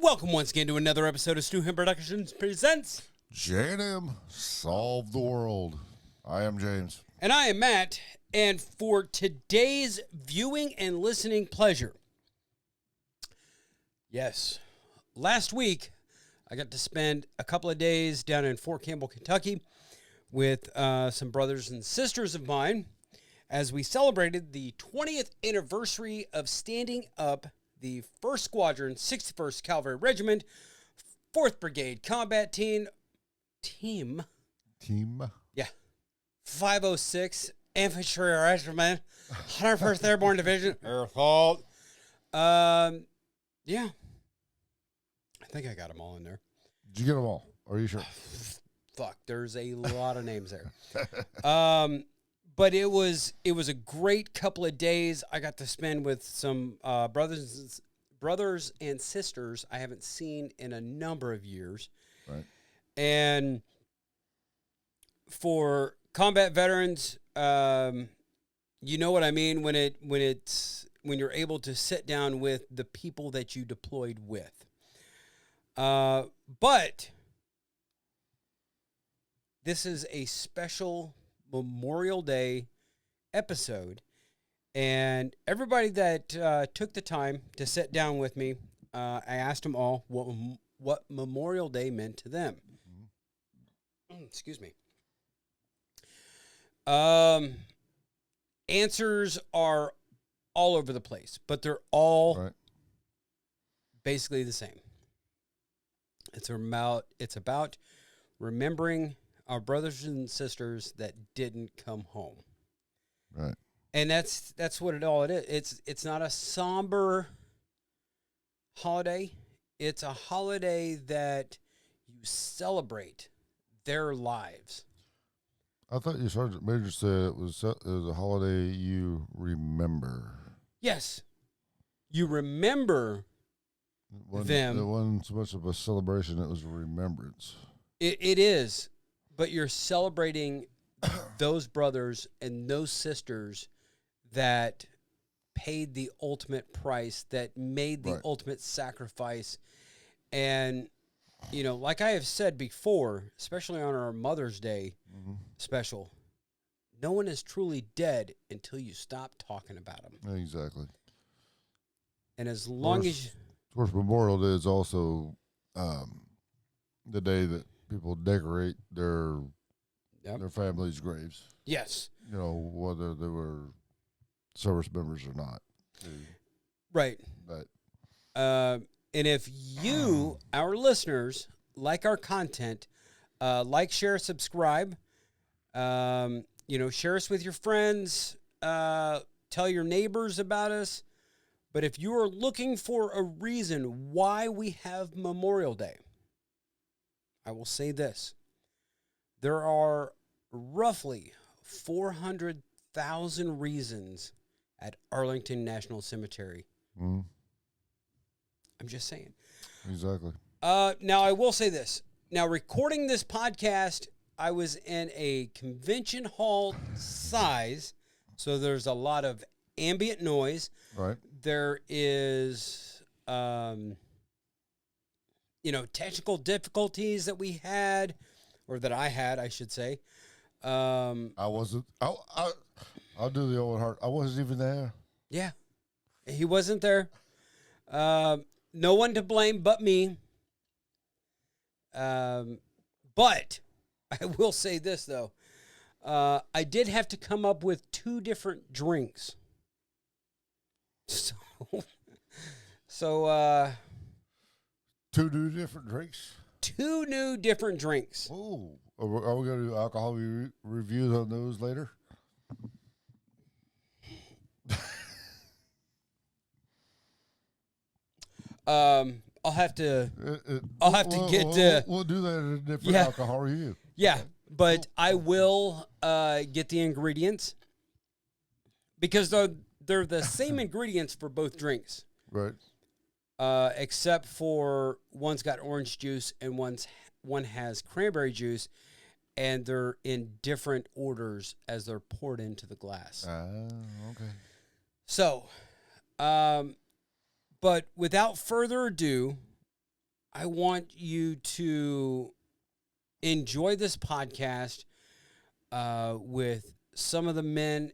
welcome once again to another episode of Stu Him Productions presents J&M Solve the World. I am James. And I am Matt, and for today's viewing and listening pleasure, yes, last week I got to spend a couple of days down in Fort Campbell, Kentucky with some brothers and sisters of mine as we celebrated the 20th anniversary of standing up the 1st Squadron, 61st Cavalry Regiment, 4th Brigade Combat Team. Yeah. 506 Infantry Regiment, 101st Airborne Division. AASLT. Yeah. I think I got them all in there. Did you get them all? Are you sure? Fuck, there's a lot of names there. But it was a great couple of days I got to spend with some brothers and sisters I haven't seen in a number of years. Right. And for combat veterans, you know what I mean when you're able to sit down with the people that you deployed with. But this is a special Memorial Day episode, and everybody that took the time to sit down with me, I asked them all what Memorial Day meant to them. Excuse me. Answers are all over the place, but they're all basically the same. It's about remembering our brothers and sisters that didn't come home. Right. And that's what it is. It's not a somber holiday. It's a holiday that you celebrate their lives. I thought you Sergeant Major said it was a holiday you remember. Yes. You remember them. It wasn't so much of a celebration, it was a remembrance. It is. But you're celebrating those brothers and those sisters that paid the ultimate price, that made the ultimate sacrifice. And, you know, like I have said before, especially on our Mother's Day special, no one is truly dead until you stop talking about them. Exactly. And as long as... Of course, Memorial Day is also the day that people decorate their families' graves. Yes. You know, whether they were service members or not. Right. But and if you, our listeners, like our content, like, share, subscribe, share us with your friends, tell your neighbors about us. But if you are looking for a reason why we have Memorial Day, I will say this. There are roughly 400,000 reasons at Arlington National Cemetery. I'm just saying. Exactly. Now, I will say this. Now, recording this podcast, I was in a convention hall size, so there's a lot of ambient noise. Right. There is... technical difficulties that we had, or that I had, I should say. I wasn't. I'll do the old heart. I wasn't even there. Yeah, he wasn't there. No one to blame but me. But I will say this though. I did have to come up with 2 different drinks. So. 2 new different drinks? 2 new different drinks. Oh, are we going to do alcohol reviews on those later? I'll have to get... We'll do that in a different alcohol review. Yeah, but I will get the ingredients because they're the same ingredients for both drinks. Right. Except for one's got orange juice and one has cranberry juice, and they're in different orders as they're poured into the glass. Okay. So, but without further ado, I want you to enjoy this podcast with some of the men.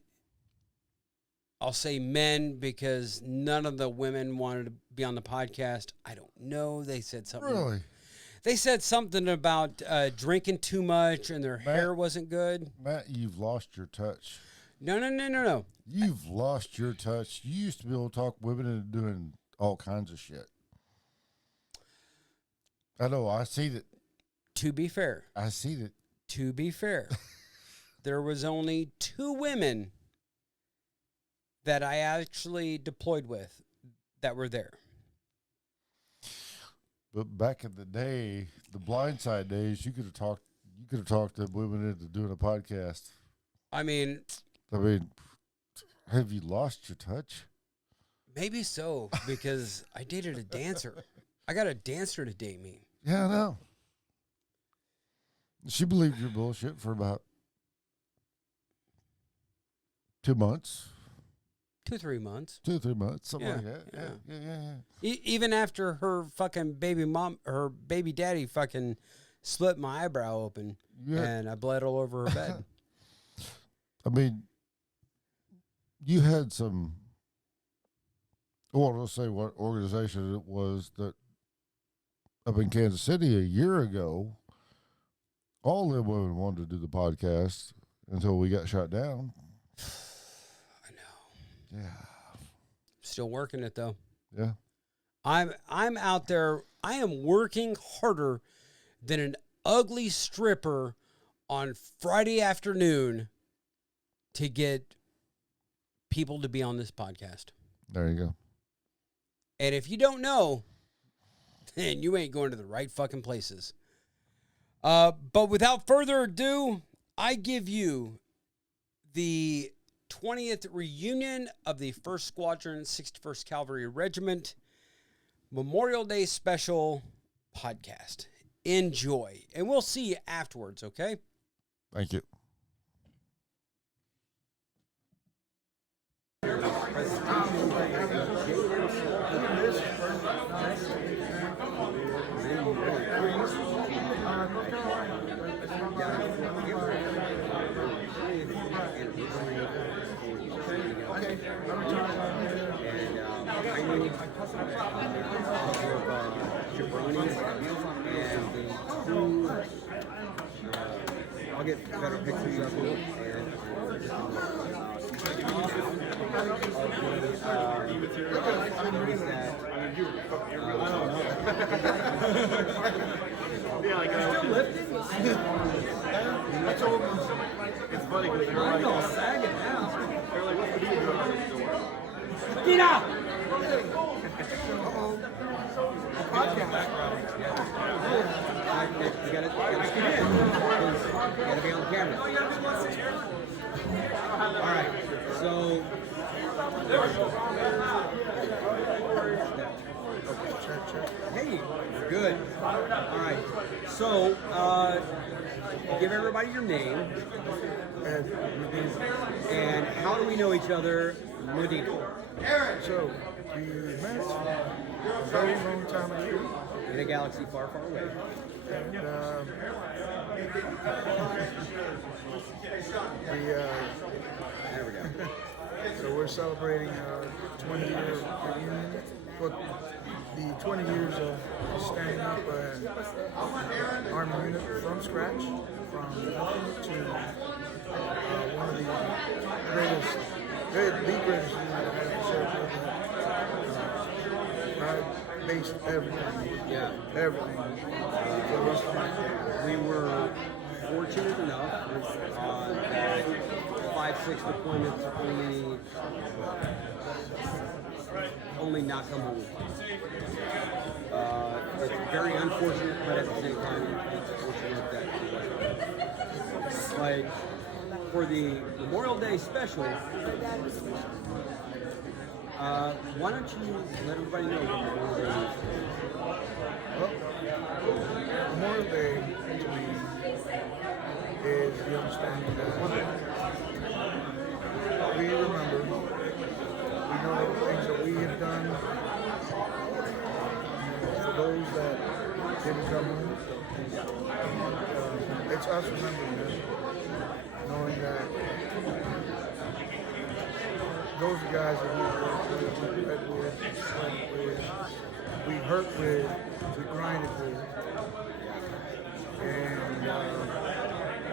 I'll say men because none of the women wanted to be on the podcast. I don't know. They said something. Really? They said something about drinking too much and their hair wasn't good. Matt, you've lost your touch. No. You've lost your touch. You used to be able to talk women into doing all kinds of shit. I know. I see that. To be fair. I see that. To be fair. There was only 2 women that I actually deployed with that were there. But back in the day, the blindside days, you could have talked the women into doing a podcast. I mean, have you lost your touch? Maybe so, because I dated a dancer. I got a dancer to date me. Yeah, I know. She believed your bullshit for about 2 months. 2-3 months. 2-3 months, something like that. Yeah. Even after her fucking her baby daddy fucking split my eyebrow open and I bled all over her bed. I mean, you had some, well, let's say what organization it was that up in Kansas City a year ago, all the women wanted to do the podcast until we got shut down. Yeah. Still working it though. Yeah. I'm out there. I am working harder than an ugly stripper on Friday afternoon to get people to be on this podcast. There you go. And if you don't know, then you ain't going to the right fucking places. But without further ado, I give you the 20th reunion of the 1st Squadron, 61st Cavalry Regiment, Memorial Day special podcast. Enjoy. And we'll see you afterwards, okay? Thank you. I'll get better pictures of it Yeah, like still lifting. I told them it's funny because they're like all sagging now. They're like, what's the deal? Get out! You gotta be on the camera. All right, so hey, good. All right, so give everybody your name and how do we know each other? Medina. So we met a very long time ago. In a galaxy far, far away. And there we go. So we're celebrating our 20-year reunion. For the 20 years of standing up an Army unit from scratch, from nothing to one of the greatest unit I have served with. I based everything. Yeah. Everything. For the rest of my career. We were fortunate enough on 5-6 deployments only not come home. It's very unfortunate, but at the same time, it's fortunate that like for the Memorial Day special. Why don't you let everybody know what Memorial Day is? Well, Memorial Day to me is the understanding that we remember, we know the things that we have done for those that didn't come home. It's us remembering them, knowing that those are guys that we worked with, we met with, we slept with, we hurt with, we grinded with, and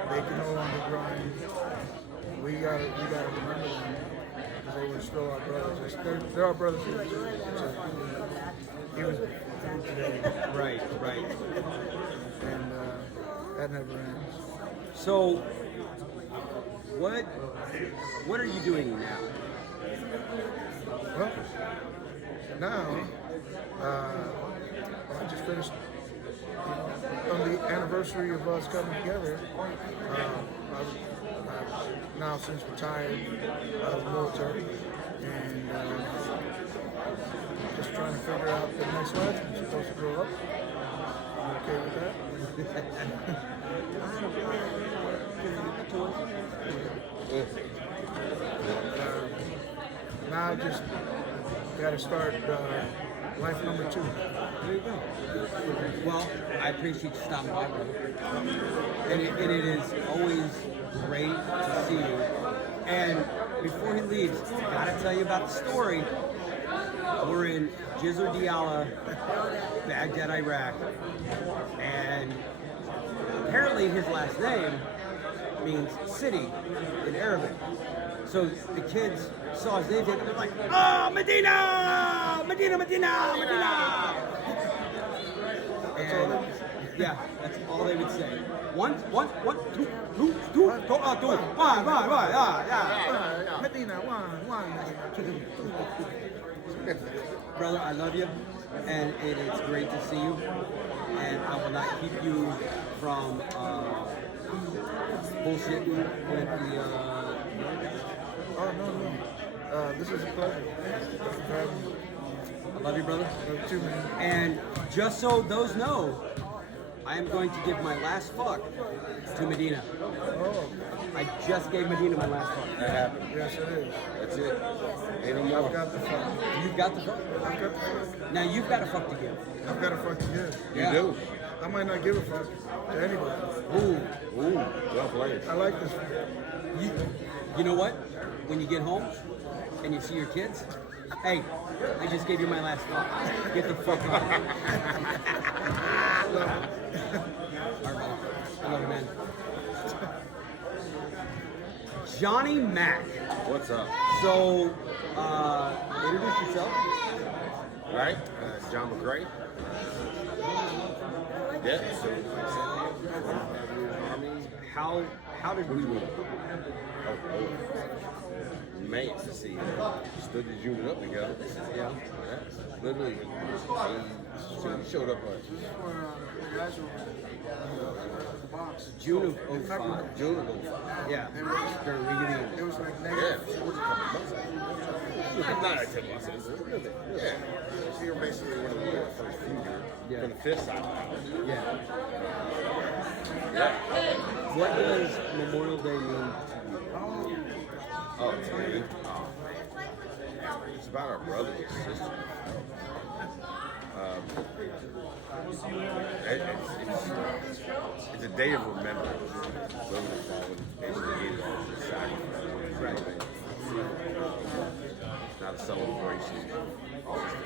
they can no longer grind. We gotta remember them because they were still our brothers. They're our brothers. He was today, Right. and that never ends. So, what are you doing now? Well, now, I just finished, on the anniversary of us coming together, I've now since retired out of the military, and just trying to figure out the next life. I'm supposed to grow up. You okay with that? Now I just got to start life number 2. There you go. Well, I appreciate you stopping by, brother. And it is always great to see you. And before he leaves, I gotta tell you about the story. We're in Jizr Diyala, Baghdad, Iraq, and apparently his last name means city in Arabic. So the kids saw his name tag and they're like, "Oh, Medina! Medina, Medina, Medina!" And yeah, that's all they would say. One, two, go out, do it. One, yeah. Medina, one. Brother, I love you, and it is great to see you. And I will not keep you from bullshitting with the. Oh, no. This is a pleasure. I love you, brother. Love you too, man. And just so those know, I am going to give my last fuck to Medina. Oh, I just gave Medina my last fuck. That happened. yes, it is. That's it. Ain't no I've more. got the fuck. You've got the fuck. I've got the fuck. Now you've got a fuck to give. I've got a fuck to give. You Yeah. do. I might not give a fuck to anybody. Ooh. Ooh, well played. I like this. You know what? When you get home and you see your kids, hey, I just gave you my last fuck. Get the fuck out. All right, brother. I love you, man. Johnny Mac. What's up? So, introduce yourself. Right? John McCray. Yeah. So, Army. How did we meet? Oh. Man, to see. Stood the unit up together. Yeah. Literally. So he showed up June of 05. June of 05. Yeah. During reunion. It was like Yeah. negative. So it was a couple months ago. Not like 10 months. It was a little bit. Yeah. So you're basically one of the first few here. Yeah. From the 5th side. Yeah. Yeah. What does Memorial Day mean to you? Oh, to me? It's about our brothers and sisters. It's a day of remembrance. Those who fallen basically hated all the sacrifice. Right. It's not a celebration.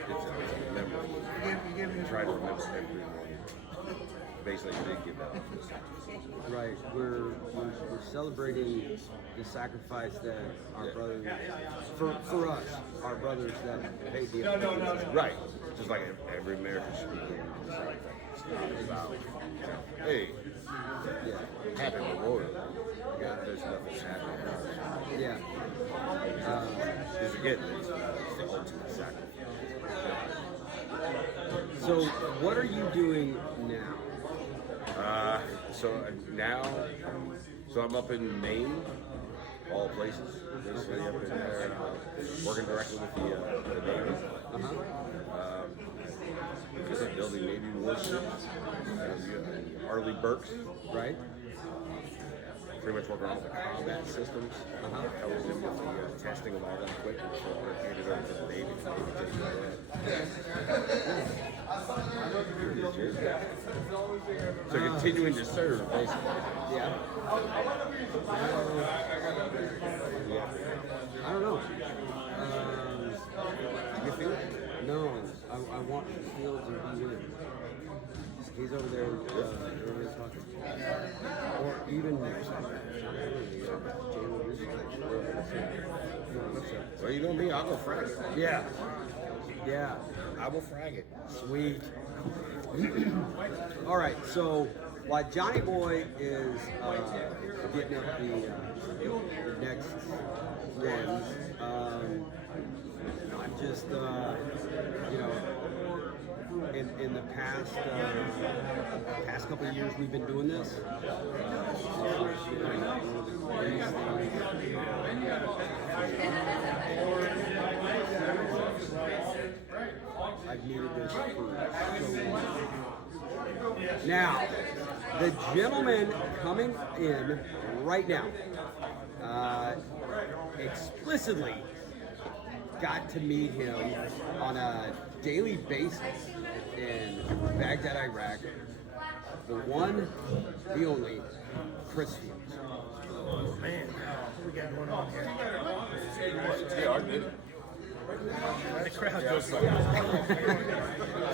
It's a memory. Try to remember everyone. Basically, they give up. Right. We're celebrating the sacrifice that our brothers, for us, our brothers that paid the Right. Just like every American should be doing. It's not about, hey, happy Memorial. Yeah, there's nothing happening. Yeah. Because again, it's the ultimate sacrifice. So, what are you doing now? So I'm up in Maine, all places. Basically up in there, working directly with the Navy. Because I'm building Navy warships. Arleigh Burks, Right. pretty much working on all the combat systems. Covers in with the testing of all that equipment. So we're handed over to the Navy. The Navy takes care of that. So continuing to serve, basically. Yeah. I don't know. You feel it? No, I want Fields and be with him. He's over there early talking. Or even Well, you know me, I'll go frag it. yeah. Yeah. I will frag it. Sweet. All right, so while Johnny Boy is getting up the next lens, I'm just, in the past couple of years we've been doing this. I've needed this for so long. Now, the gentleman coming in right now explicitly got to meet him on a daily basis in Baghdad, Iraq. The one, the only, Chris Fields. Oh man, what we got going on here? Yeah, I did it. The crowd goes.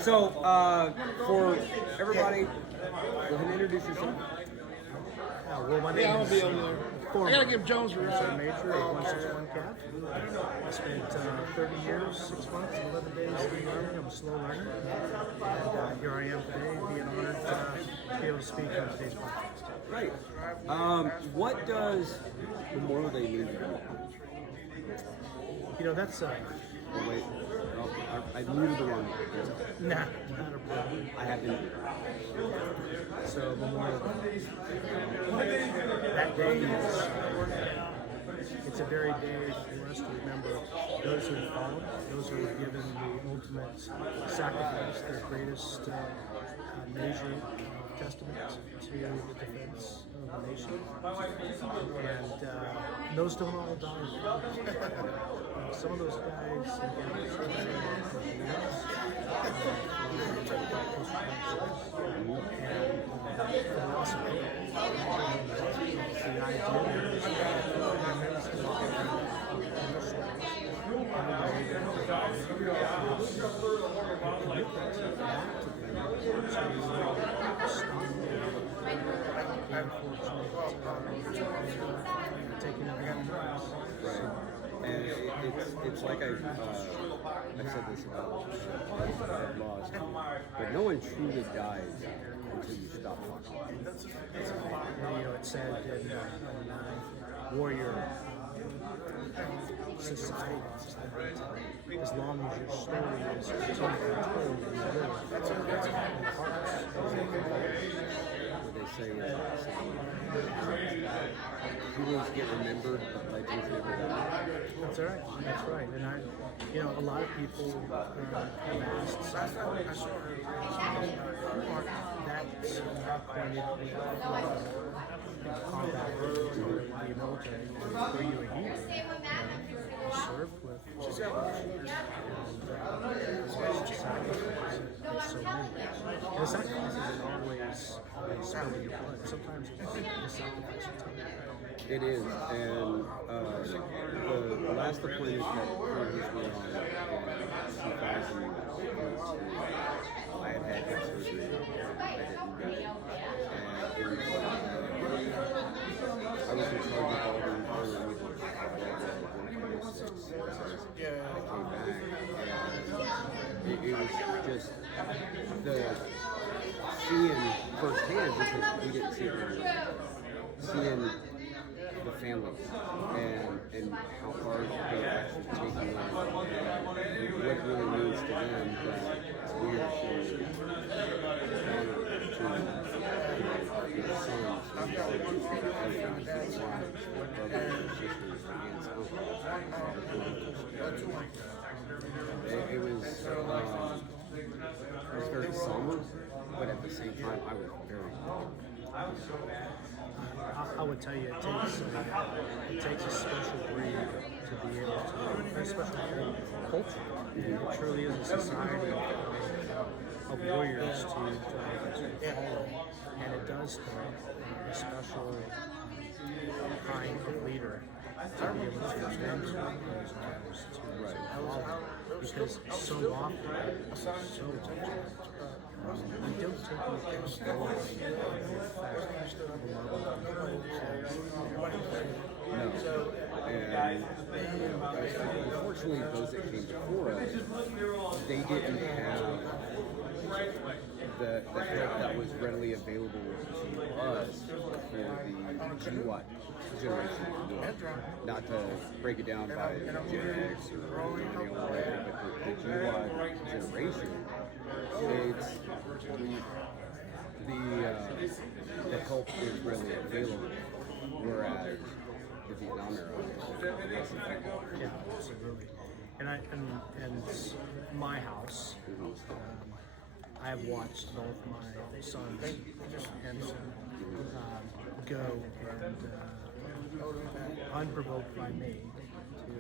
So, for everybody, go ahead and introduce yourself. Well, my name is I gotta give Jones a Sergeant ride. Major of 161 Cav. I spent 30 years, 6 months, and 11 days in the Army. I'm a slow learner. And here I am today, being honored to be able to speak on today's podcast. Right. What does Memorial Day mean to you? You know, that's, Oh, wait. Oh, I muted the wrong one. not a problem. I have been. So, Memorial Day. That day is, it's a very day for us to remember those who have fallen, those who have given the ultimate sacrifice, their greatest measure of testament to the defense of the nation. And those don't all die. Some of those guys have been years, And it's like I've said this about I've lost, but no one truly dies until you stop talking. You know, it said in warrior societies that as long as your story is told in the world, that's in the hearts of the people. What they say is heroes get remembered, but legends never die. That's right. That's right. And a lot of people have asked that pointed combat or the military. Were you a hero? You served with so many. And the sacrifice isn't always spilling your blood. Sometimes it's the sacrifice of time. It is, and the last deployment that Curtis went on in 2002, I had hip surgery. I didn't get it. And it was, I was in charge of all the early weekends. I came back, and it was just seeing firsthand, because we didn't see it very well, seeing the family and how hard they're actually taking it, and what it really means to them that we are showing honor to their sons and daughters, their husbands, their wives, their brothers and sisters, their aunts, uncles. It was very somber, but at the same time, I was very happy. I would tell you it takes a special breed to be able to, a special culture. It truly is a society of warriors to follow, and it does take a special kind of leader to be able to manage those numbers to follow, because so often, we don't take into accountability of the effect of the level of No. And unfortunately, those that came before us, they didn't have the help that was readily available to us for the GWAT generation to do it. Not to break it down by Gen X or anything like that, but the GWAT generation, it's the help is readily available, whereas the Vietnam era was less effective. yeah, absolutely. And my house, I have watched both my sons and go and unprovoked by me to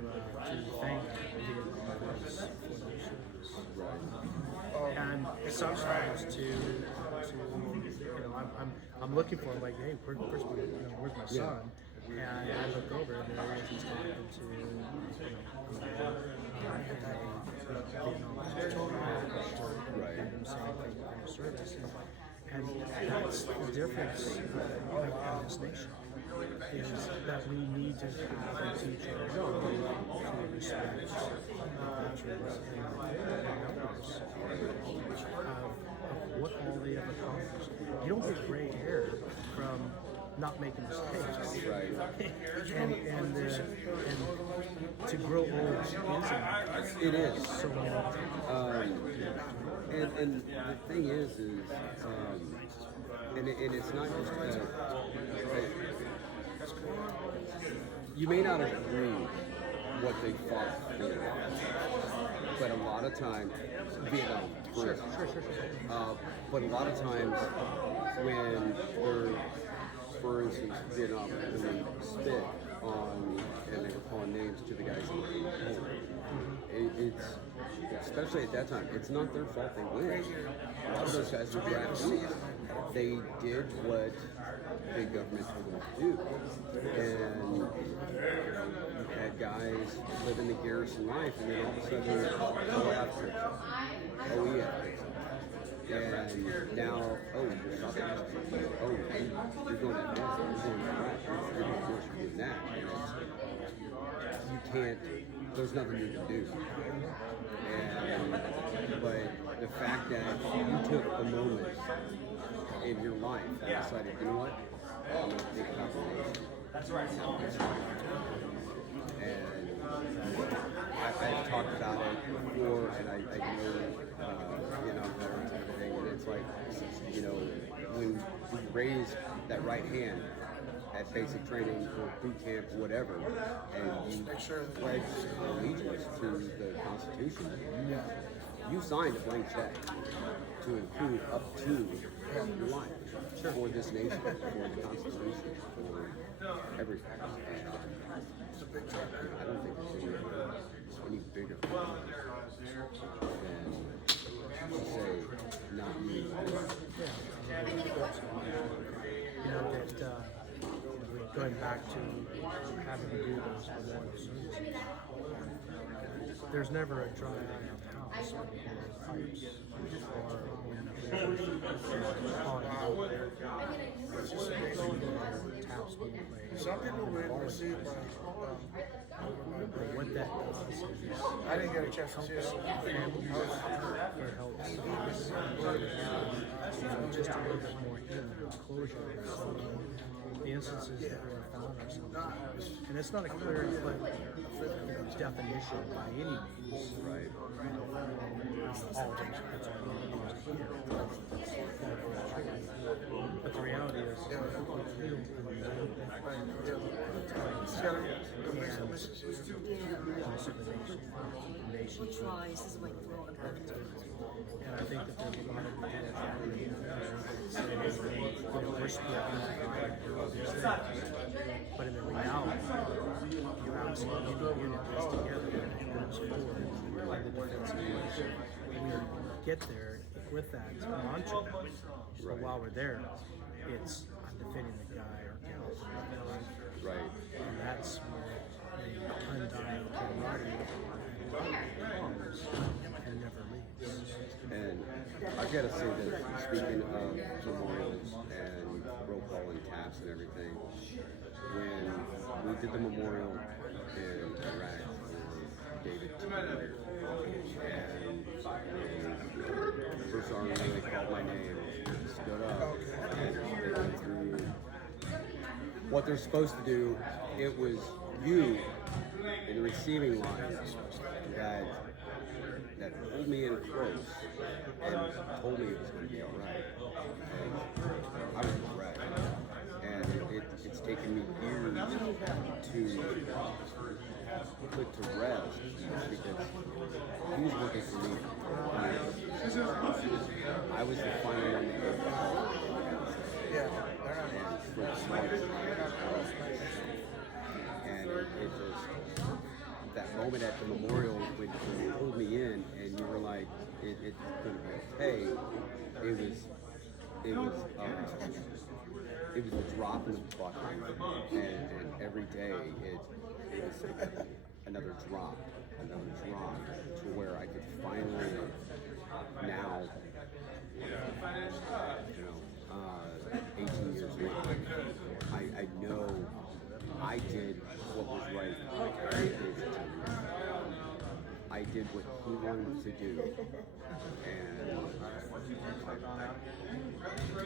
thank Vietnamese for their service. And sometimes to I'm looking for him, like, hey, where's my son? And I look over and there he is, he's talking to service. And that's the difference in this nation, is that we need to have and teach our children to respect veterans and numbers of what all they have accomplished. You don't get gray hair from not making mistakes. Right. and to grow old It is. so long. And the thing is and it's not just you may not agree what they fought for, but a lot of times, Vietnam, sure. But a lot of times when they're, for instance, Vietnam, when they spit on and they were calling names to the guys in the home, it's especially at that time, it's not their fault they win. A lot of those guys were draftees. They did what the government told them to do. And you had guys living the garrison life, and then all of a sudden, oh, we have to fix it. Oh, we have to fix it. And now, oh, you're stopping us. Oh, you're going to this, you're doing that, you're doing this, you're doing that. And you can't, there's nothing you can do. But the fact that you took a moment in your life and decided, you know what, I'm going to take it out. That's right. And I've talked about it before, and I know, veterans and everything, and it's like, when we raise that right hand at basic training or boot camp, whatever, and you pledge allegiance to the Constitution, you signed a blank check to include up to your life for this nation, for the Constitution, for everything. I don't think there's any bigger than to say, not me. Going back to having to do those memorial services, there's never a dry eye in the house when there's pipes or taps being played. Some people would receive what that does is I didn't get a chance to see it. it helps just a little bit more closure. The instances that we have found ourselves in. And it's not a clear definition by any means. Right. But the reality is, He tries his way through it. and I think that there's a lot of we're splitting these things. But in the reality, you absolutely need to unit this together and it moves forward by the defense of the nation. We get there with that mantra. So Right. while we're there, it's I'm defending the guy or gal from the front. Right. And that's where the undying camaraderie comes and never leaves. And I gotta say that speaking of memorials and roll call and taps and everything, when we did the memorial in Iraq for David T. and the First Army, they called my name, stood up, and they went through what they're supposed to do. It was you in the receiving line that pulled me in close and told me it was going to be all right. And I was right. And it's taken me years to put to rest because he was working for me. I was the final one to go. And for the smartest. And it just, that moment at the memorial when you pulled me in and you were like, it's going to be okay. It was a drop in the bucket, and every day it was another drop to where I could finally now, 18 years later, I know I did what was right. I did what he wanted to do, and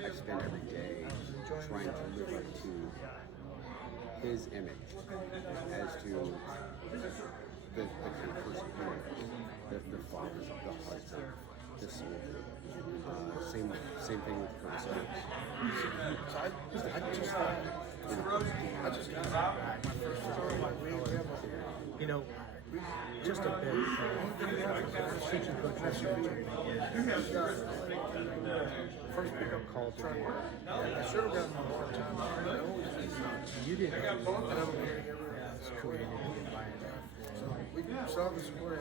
I spend every day trying to live up to his image as to the kind of person he is, the father, the husband, the soldier. Same thing with Colonel Stokes. I just got my first You know, just a bit of teaching coach first pickup call to me. I should have gotten a long time. You didn't have created the environment. We saw the square.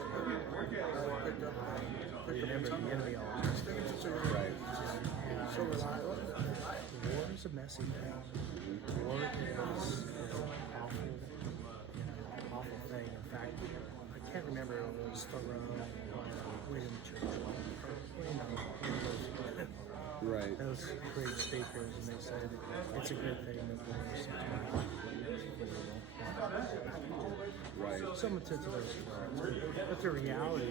Remember, the enemy always Right. So reliable. war is a messy thing. War is an awful thing. In fact, I can't remember if it was Thoreau or William Churchill. Right. Those great speakers, and they said it's a good thing that war is sometimes. Right. Some to those words. But the reality is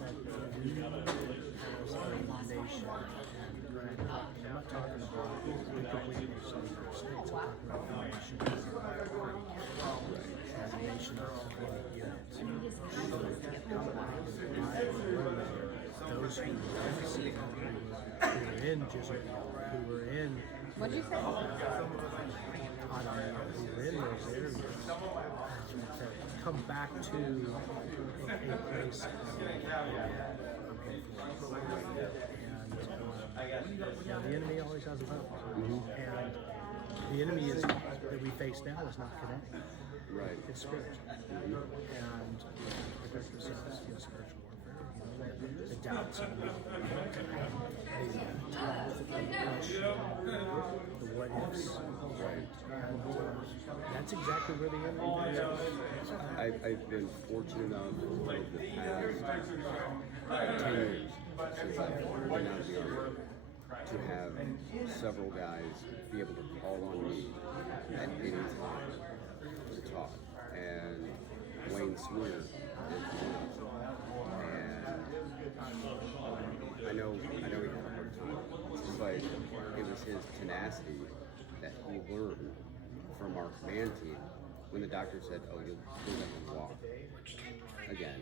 that we as a nation, and I'm not talking about the complete nation of the United States, I'm talking about the nation as a nation of complete units. Those who were in Jezreel, who were in What did you say? who were in those areas, to come back to a place and the enemy always has a weapon. And the enemy that we face now is not connected. Right. It's spiritual. And protect ourselves against spiritual warfare. The doubts and the times that we question, the what ifs. And that's exactly where the enemy is. I've been fortunate enough over the past 10 years since I've been out of the Army to have several guys be able to call on me at any time to talk. And Wayne Swear is one of them. And I know he had a hard time, but it was his tenacity that he learned from our command team when the doctor said, "Oh, you'll never walk again,"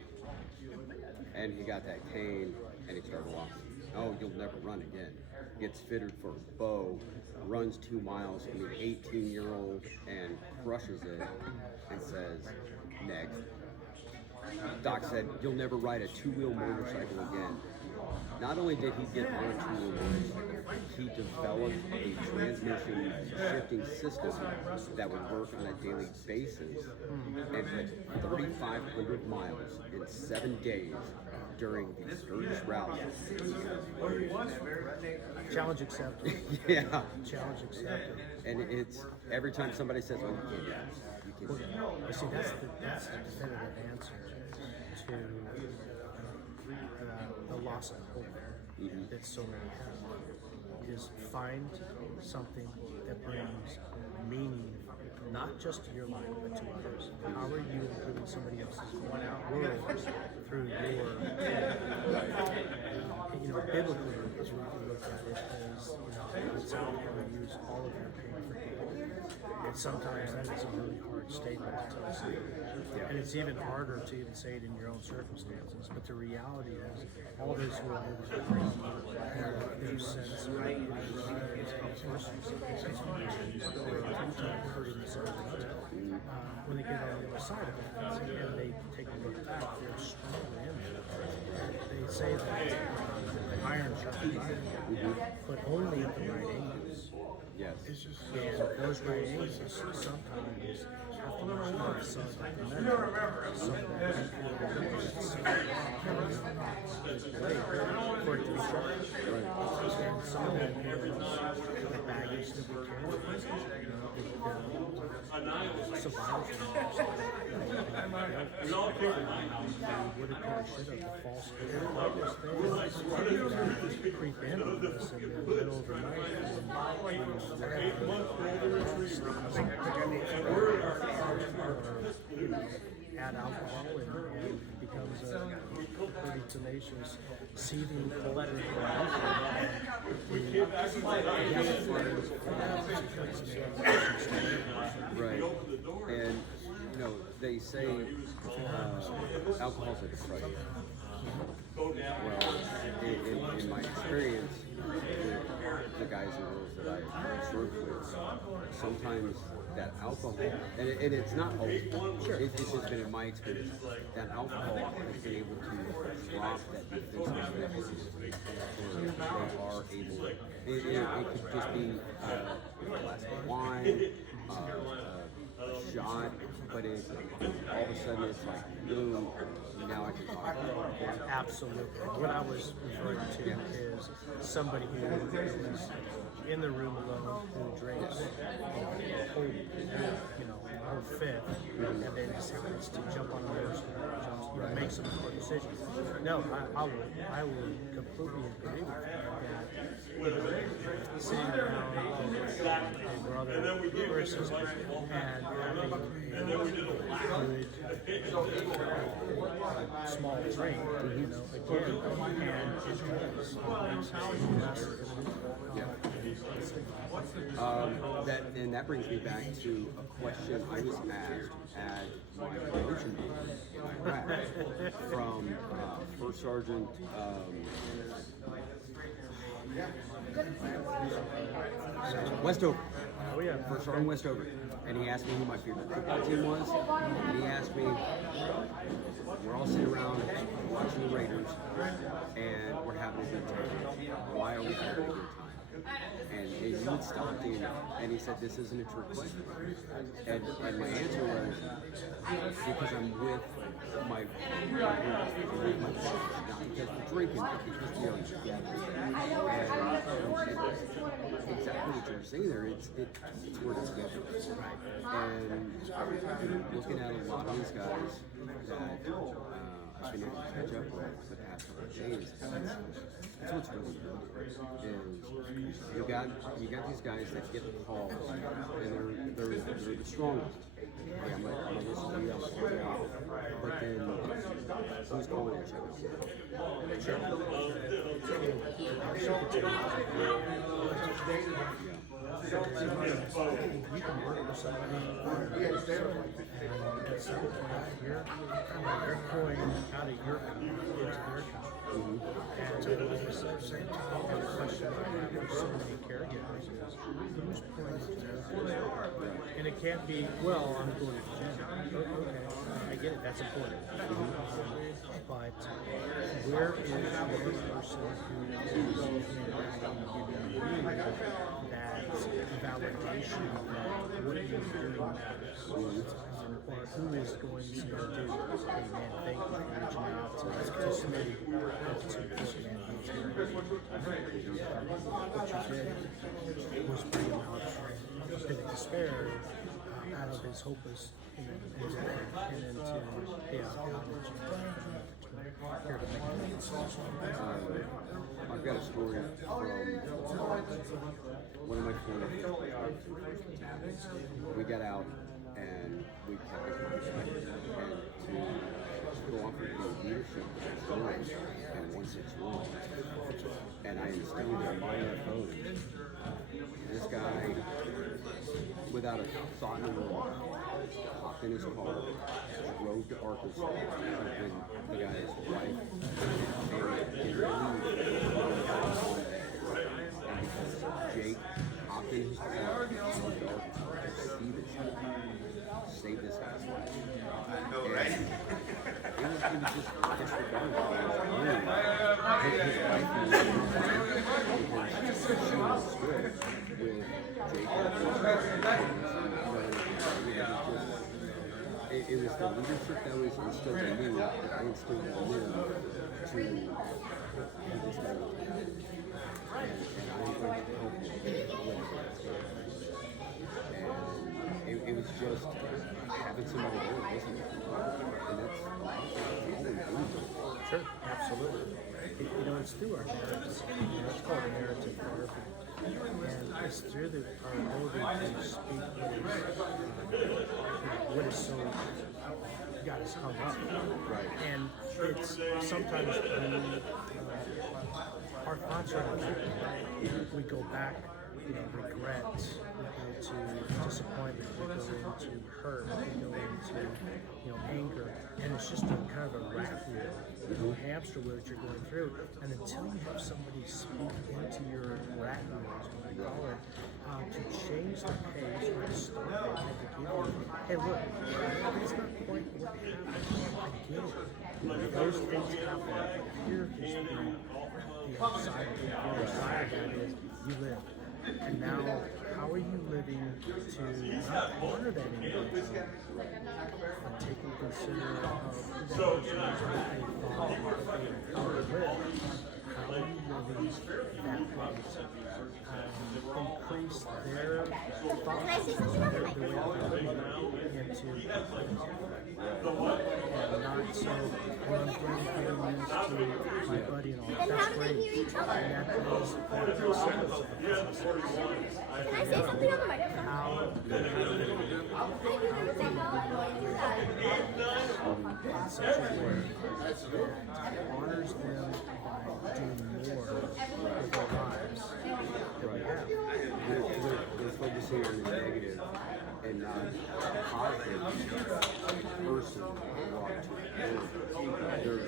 and he got that cane and he started walking. "Oh, you'll never run again." Gets fitted for a bow, runs 2 miles from an 18-year-old and crushes it and says, "Next." Doc said, "You'll never ride a 2-wheel motorcycle again." not only did he get onto the motorcycle, he developed a transmission shifting system that would work on a daily basis and went 3,500 miles in 7 days during the Sturgis rally. Challenge accepted. Yeah. Challenge accepted. And it's every time somebody says, "Oh, you can't do this," you can't do this. Well, see, that's the definitive answer to the loss of hope that so many have. Is find something that brings meaning, not just to your life, but to others. How are you improving somebody else's world through your, biblically, as we look at it, as, it's how you use all of your creativity. And sometimes that is a really hard statement to tell somebody. And it's even harder to even say it in your own circumstances. But the reality is, all those who are their sense of when they get on the other side of it and they take a look back, they're stronger in it. They say that iron sharpens iron, but only at the right angles. Yes. And those right angles sometimes have to move some of the metal so that for it to be sharp. And some of that is the baggage that we carry, the survival would have kind of should have the false things creep in on us in the middle of the night. Add alcohol and it becomes a pretty tenacious seething cauldron. Right. And, they say alcohol's like a drug. Well, in my experience with the guys and girls that I work with, sometimes that alcohol, and it's not always, it's just been in my experience, that alcohol has been able to drop that defensive mechanism where they are able, it could just be a glass of wine, a shot, but all of a sudden it's like, boom, now I can talk. Absolutely. What I was referring to is somebody who is in the room alone who drinks a whole fifth and then decides to jump on a horse and make some poor decisions. No, I will completely agree with you that sitting around a brother or a sister and having a good small drink, again, and that brings me back to a question I was asked at my promotion meeting in Iraq from First Sergeant Westover. Oh yeah, First Sergeant Westover. And he asked me who my favorite football team was. And he asked me, we're all sitting around watching the Raiders, and we're having a good time. Why are we having a good time? And he stopped me, and he said, "This isn't a trick question." And my answer was, because I'm with my group, not because we're drinking, but because we are together. And exactly what you're saying there, it's where it's together. And looking at a lot of these guys that I've been able to catch up with the past couple of days, that's what's really good. Is you got these guys that get the calls, and they're the strongest. Okay, I'm gonna listen to you, I'm gonna hear you out. But then who's calling and checking? You can work with somebody at some point you're pouring out of your cup into their cup. And the question I have with so many caregivers is, who's pulling the trigger? And it can't be, well, I'm going to the gym. Okay, I get it, that's important. But where is the person who is interacting, giving you that validation that what you're doing matters? Or who is going to do, hey man, thank you for reaching out to somebody to this man who's here. What you did was bring him out from a pit of despair, out of his hopeless and into here to make it. I've got a story from one of my friends. We got out and we kept it conversation and to go off with the leadership and 161. And I instilled in my phone. This guy, without a thought in the world, hopped in his car, drove to Arkansas, and the guy's wife, and because Jake hopped in his car, drove to Arkansas, see this guy, save this guy's life. And it was just disregarded. His wife because she was good with Jake. It was the leadership that was instilled in me, that I instilled in him to do this guy was bad. And I'm going to help him with it. And it was just having somebody there listening. And that's all we do. Sure, absolutely. You know, it's through our narrative. It's called narrative therapy. And it's through our ability to speak what is so got us hung up. Right. And it's sometimes our thoughts are we go back, regret, we go to disappointment, we go into hurt, we go into anger, and it's just a kind of a rat wheel, hamster wheel that you're going through. And until you have somebody speak into your rat wheel, as what I call it, to change the pace or to stop it and to give you, hey look, it's not quite what happened. I get it. Those things happen, but here is the upside of it. The other side of that is you live. And now, how are you living to not honor that individual, but taking consideration of who that person is, what they thought, how they live? How are you living that place? Increase their thought process, their way of living into and not so, well, I'm going to give these to my buddy and all. That's great. And that is the service of the process. Can I say something on the microphone? How in such a way that honors them by doing more with their lives than we have. They're focusing on the negative and not positive person brought to they're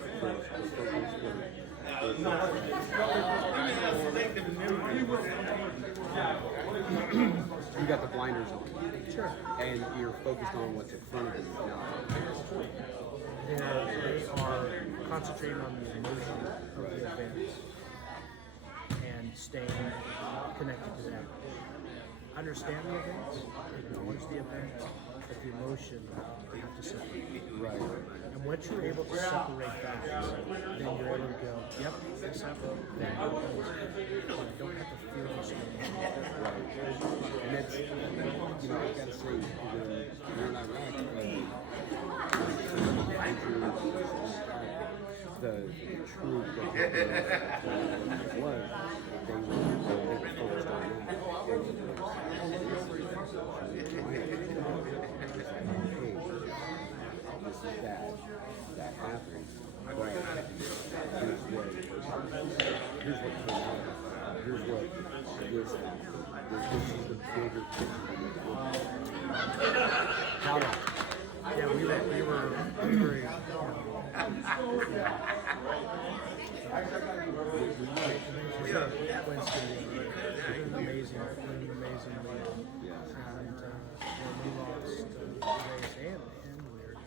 you got the blinders on. Sure. And you're focused on what's in front of you, not They are concentrating on the emotion of the event and staying connected to that. Understand the events, acknowledge the event, but the emotion you have to separate. right. And once you're able to separate that, then you're able to go, yep, this happened, that happened. I don't have to feel this anymore. Right. And that's, I gotta say, when you're in Iraq, the truth that was, they were focused on that. This is that happened, but here's what came out of it. Here's what this is the bigger picture. Yeah, we were Quinn's going to be an amazing leader. And when we lost Reyes and Weird,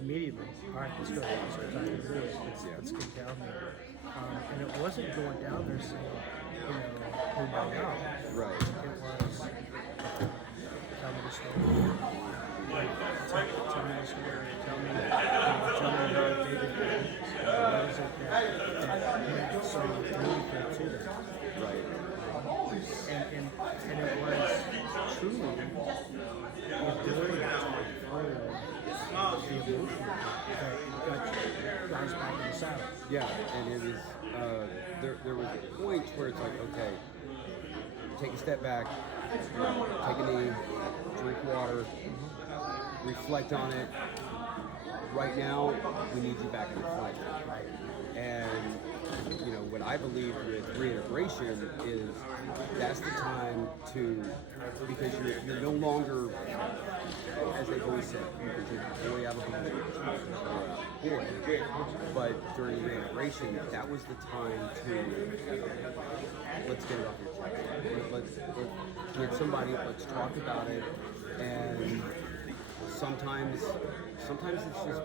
immediately, all right, let's go. Let's get down there. And it wasn't going down there saying, who might out. Right. It was, tell me the story. Tell me the story. Tell me how David did. What is it that made so meaningful to them? Right. And it was truly the ability to follow the emotion that got you guys back in the saddle. Yeah, and it was there was a point where it's like, okay, take a step back, take a knee, drink water, reflect on it. Right now, we need you back in the fight. And what I believe with reintegration is that's the time to, because you're no longer, as they've always said, you can take a boy out of the boy. But during reintegration, that was the time to let's get it off your chest. Let's get somebody, let's talk about it, and sometimes it's just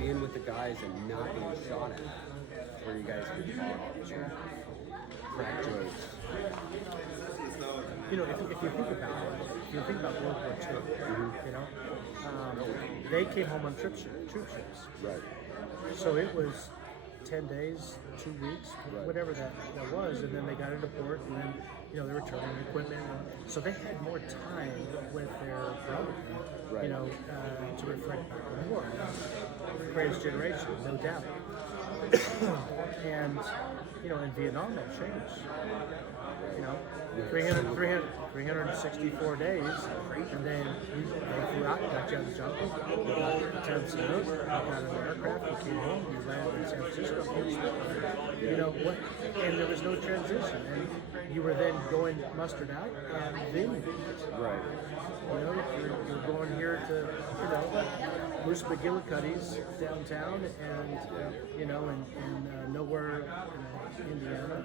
being with the guys and not being shot at, where you guys can crack jokes. If you think about World War II, they came home on troop ships. Right. So it was 10 days, 2 weeks, whatever that was, and then they got into port, and then they were turning equipment, so they had more time with their brother, to reflect back on the war. Greatest generation, no doubt. And in Vietnam that changed. 364 days, and then they flew out, got you out of the jungle, you got 10 snows, you got an aircraft, you came home, you landed in San Francisco, and there was no transition, and you were then going mustered out, and then right. You're going here to, Bruce McGillicuddy's downtown, and and nowhere in Indiana,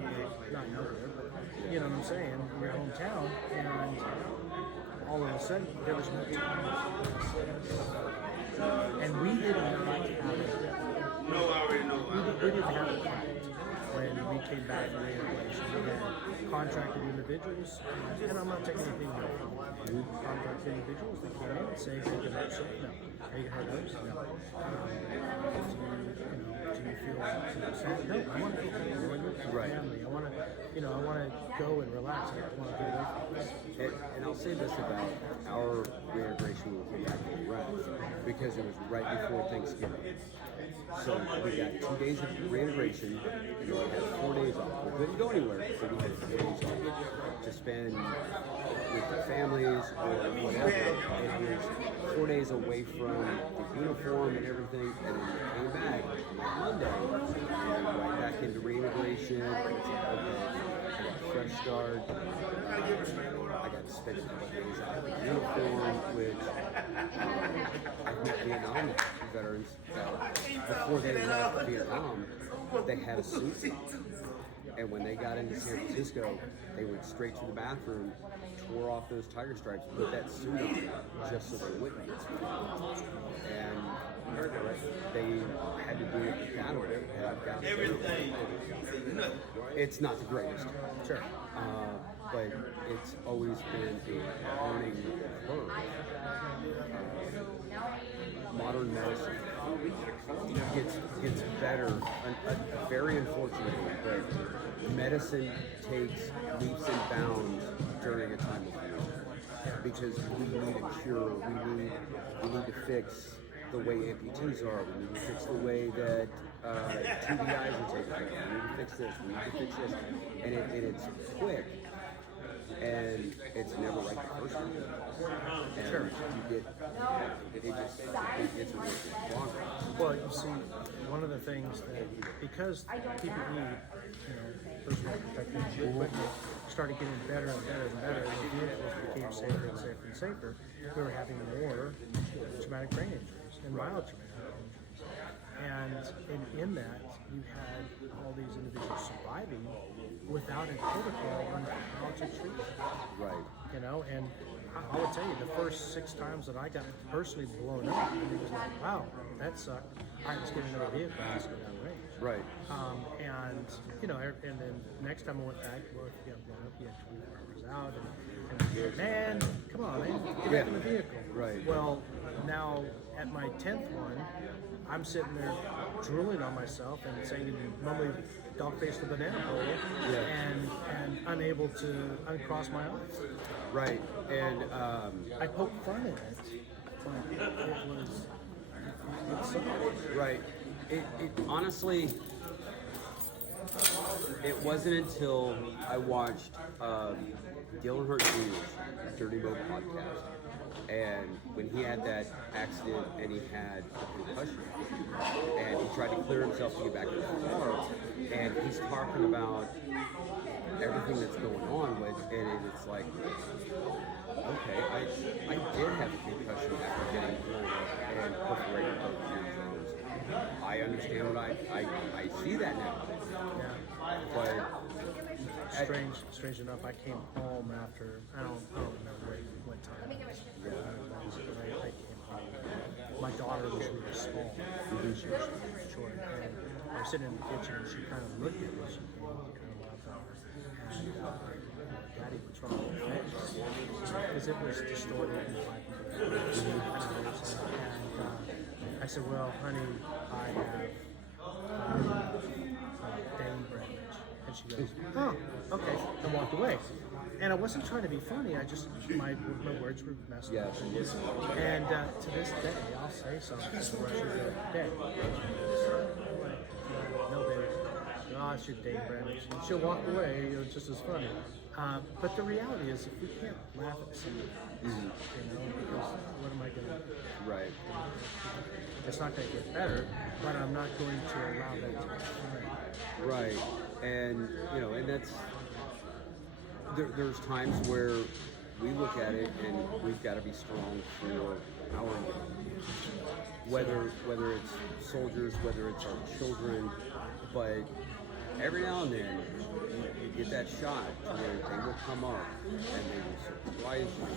not nowhere, but you know what I'm saying, your hometown, and all of a sudden there was no time. And we did not have it. We didn't have it when we came back from reintegration. We had contracted individuals, and I'm not taking anything away from them. Contracted individuals that came in and say, hey, you can upset? No. Hey, you heard those? No. Do you feel sad? No, I want to go home with my family. I want to go and relax. I want to get away from this. And I'll say this about our reintegration when we came back from Iraq, because it was right before Thanksgiving. So we got 2 days of reintegration, and we had 4 days off. We couldn't go anywhere, so we had 4 days off to spend with the families or whatever. And it was 4 days away from the uniform and everything, and then we came back on Monday, and right back into reintegration. It's like, okay, I got a fresh start. I got to spend a couple days out of the uniform, which I've met Vietnam veterans that before they left Vietnam, they had a suit. And when they got into San Francisco, they went straight to the bathroom, tore off those tiger stripes, put that suit on just so they wouldn't get smoked. And they had to do it with cattle. And I've got to say, it's not the greatest, Sure. but it's always been a learning curve. Modern medicine gets better, very unfortunately, but medicine takes leaps and bounds during a time of war, because we need a cure. We need to fix the way amputees are. We need to fix the way that TBIs are taken. We need to fix this. We need to fix this, and it's quick. And it's never like the first one. And Sure. it gets a little longer. Well, you see, one of the things that, because PPE, personal protective equipment, started getting better and better and better, and the vehicles became safer and safer and safer, we were having more traumatic brain injuries and mild traumatic brain injuries. And in that, you had all these individuals surviving without a protocol on how to treat them. Right. You know, and I would tell you, the first 6 times that I got personally blown up, it was like, wow, that sucked. All right, let's get another vehicle, let's go down range. Right. And, you know, and then next time I went back, well, if you got blown up, you had 24 hours out, and man, come on, man, get back in the vehicle. Right. Well, now at my 10th one, I'm sitting there drooling on myself and saying, normally dog-faced the banana pole, and unable to uncross my eyes. Right. And I poked fun at it, but it sucked. right. It honestly, it wasn't until I watched Gil Hurt Jr.'s Dirty Mo podcast, and when he had that accident and he had a concussion, and he tried to clear himself to get back in the car, and he's talking about everything that's going on with, and it's like, okay, I did have a concussion after getting blown up and perforated both eardrums. I understand what I see that now. Yeah. But Strange enough, I came home after, I don't remember what time. I came home. My daughter was really small. She was short. And I was sitting in the kitchen and she kind of looked at me. She came and kind of laughed at her. And Daddy, what's wrong with your face? Because it was distorted in 5 minutes. And I said, well, honey, I have Dane Bradridge. And she goes, oh, okay, and walked away. And I wasn't trying to be funny, I just, my words were messed up. And to this day, I'll say something where she'll go, Dad, no, baby, oh, it's your Dane Bradridge. And she'll walk away, you know, just as funny. But the reality is, if we can't laugh at something, you know, because what am I going to do? right. It's not going to get better, but I'm not going to allow that to happen. Right. And you know, and that's there's times where we look at it and we've got to be strong for our men. Whether it's soldiers, whether it's our children, but every now and then you get that shot where they will come up and they will surprise you,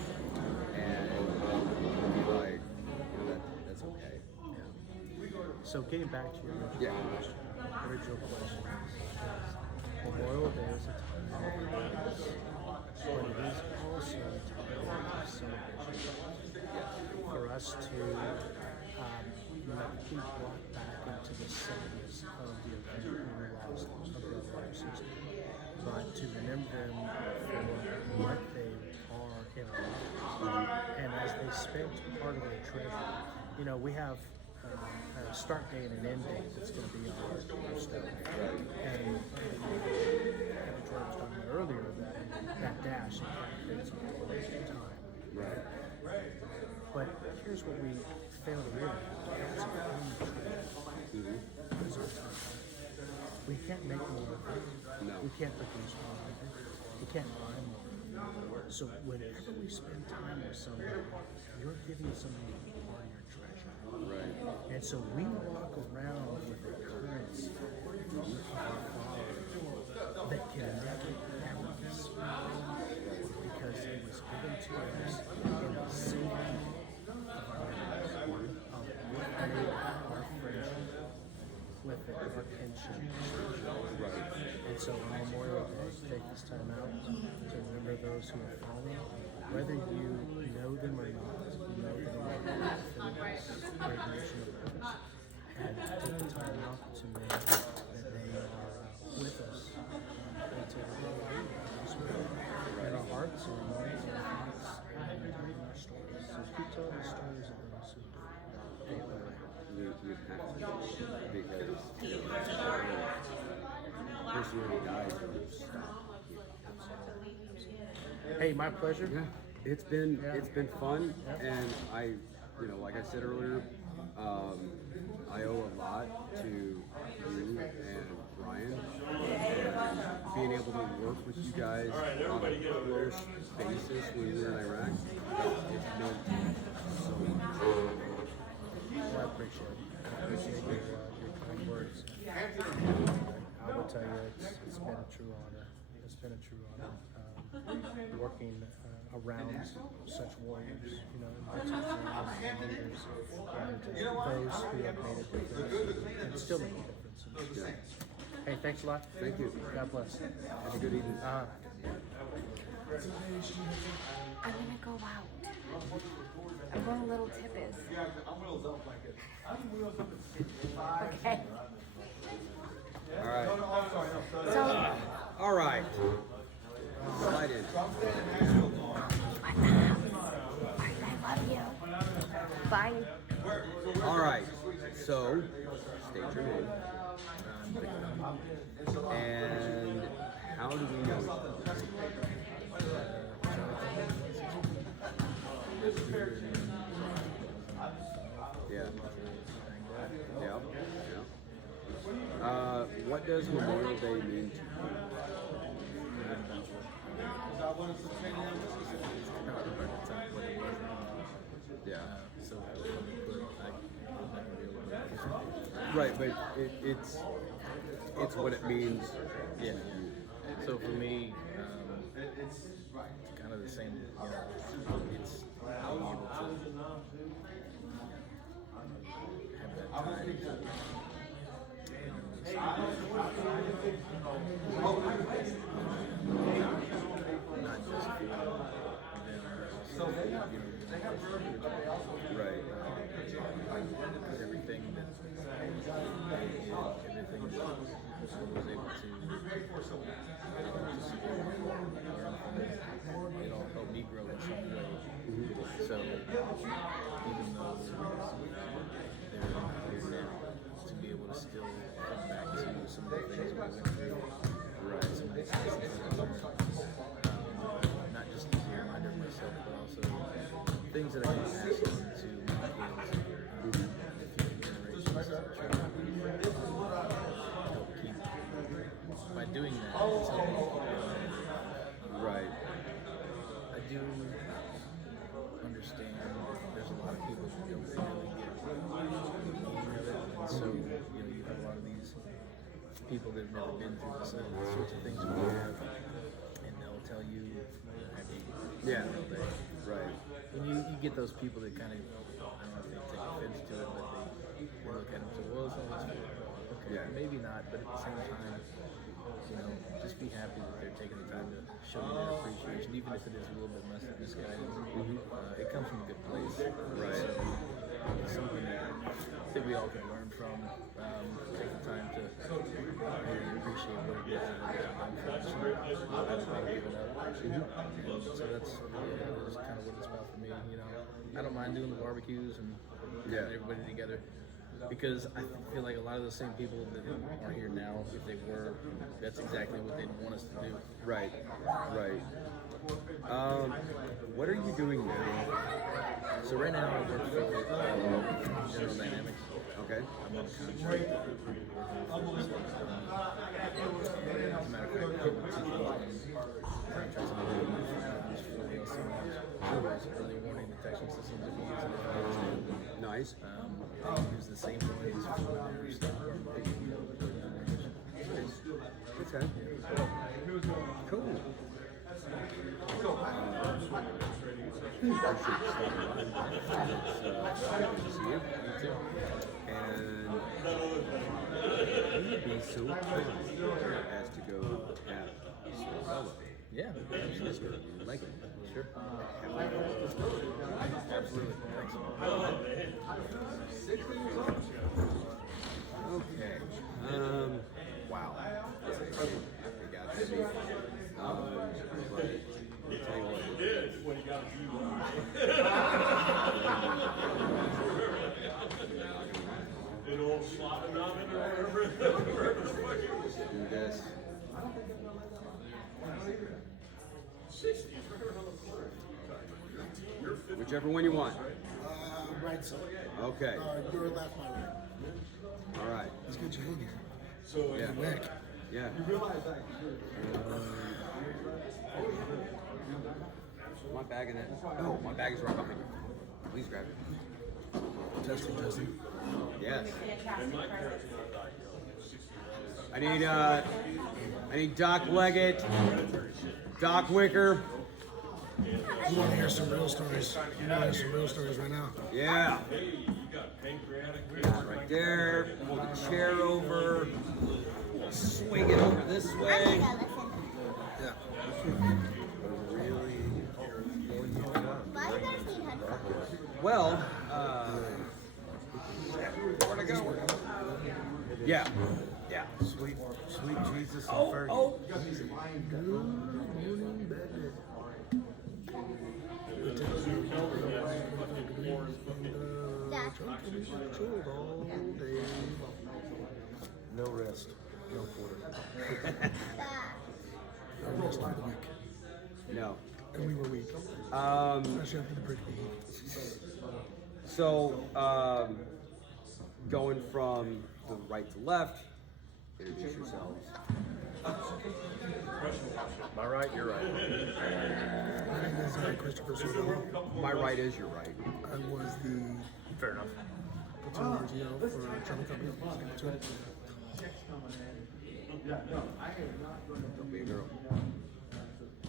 and you'll be like, you know, that's okay. So getting back to your original question, Memorial Day is a time of release, but it is also a time of celebration for us to not be brought back into the sadness of the event when we lost a brother or sister, but to remember them for what they are in our lives, and as they spent part of their treasure. You know, we have a start date and an end date that's going to be on our stuff. And Troy was talking about earlier that dash creates a waste of time. Right. But here's what we fail to realize. It's our own treasure. It's our time. We can't make more of it. No. We can't produce more of it. We can't buy more. So whenever we spend time with somebody, you're giving somebody part of your treasure. Right. And so we walk around with a currency of our Father that can never be spent because it was given to us in the saving of our lives, of what made our friendship with it, our kinship. Right. And so on Memorial Day, take this time out to remember those who have fallen, whether you know them or not, you know them or not, this great mission of purpose, and take the time out to know that they are with us until we leave this world. In our hearts and our minds and our thoughts and in our stories. So keep telling the stories of those who gave away. You have to, because the person who dies will stop. Hey, my pleasure. Yeah, it's been fun, and I, you know, like I said earlier, I owe a lot to you and Ryan, and being able to work with you guys on a close basis when we were in Iraq, it meant so much. Well, I appreciate it. been a true honor working around such warriors, you know, and such warriors and those who have made a difference and still make a difference. Hey, thanks a lot. Thank you. God bless. Have a good evening. I'm gonna go out. I'm going to Little Tippis. Okay. All right. So, All right. Slide in. I love you. Bye. All right. So, state your name. And how do we know each other? Yeah. Yeah. Yeah. What does Memorial Day mean to you? Yeah. Right, but it's what it means. Yeah. So for me, it's kind of the same. You know, it's being able to have that time. Not just for them, Right. Because everything that I did, everything that I was able to it all helped me grow in some way. So even though they're here now, to be able to still come back to some of the things we went through, right? Some of the lessons that I learned, not just as a reminder of myself, but also things that I can pass on to my kids, the future generations that try to help keep. By doing that, it's helping keep. Right. I do understand there's a lot of people who don't really get the meaning of it, and so you have a lot of these people that have never been through the sorts of things we have, and they'll tell you, happy Memorial Day. Right. When you get those people that kind of, I don't know if they take offense to it, but they look at it and say, well, it's always okay, Yeah. maybe not, but at the same time, just be happy that they're taking the time to show you their appreciation, even if it is a little bit misguided. It comes from a good place. Right. So it's something that we all can learn from. Take the time to really appreciate what it is that others have done for us. And give it up. And so that's kind of what it's about for me. I don't mind doing the barbecues and getting everybody together. Because I feel like a lot of the same people that are here now, if they were, that's exactly what they'd want us to do. Right, right. What are you doing now? So right now I work for General Dynamics. Okay. I'm on contract. As a matter of fact, I have 2,000 contracts on early warning detection systems that we use in Afghanistan. Nice. They use the same ones for their Squadron picking up ammunition. Okay. Cool. I should stop by. Good to see you. You too. And would you be so kind as to go at Sorella? Yeah, absolutely. You like it? Sure. Absolutely. Thanks. Okay. Wow. It got heavy. But I'll tell you what. Let's do this. Whichever one you want. Right side. Okay. Your left, my right. All right. Let's get you in here. So Yeah. Wick. Yeah. My bag in it. Oh, my bag is right behind me. Please grab it. Testing. Yes. I need I need Doc Leggett, Doc Wicker. You want to hear some real stories? You want to hear some real stories right now? Yeah. Right there. Pull the chair over. Swing it over this way. Yeah. Well, where'd I go? Yeah. Yeah. Sweet Jesus and Oh, Fergie. oh. No rest. No quarter. The rest of the week. No. And we were weak. Um, Especially after the break we eat. So, going from the right to left, introduce yourselves. My right, your right. My name is Christopher Sordell. My right is your right. I was the Fair enough. platoon RTO for Charlie Company. Platoon. Don't be a girl.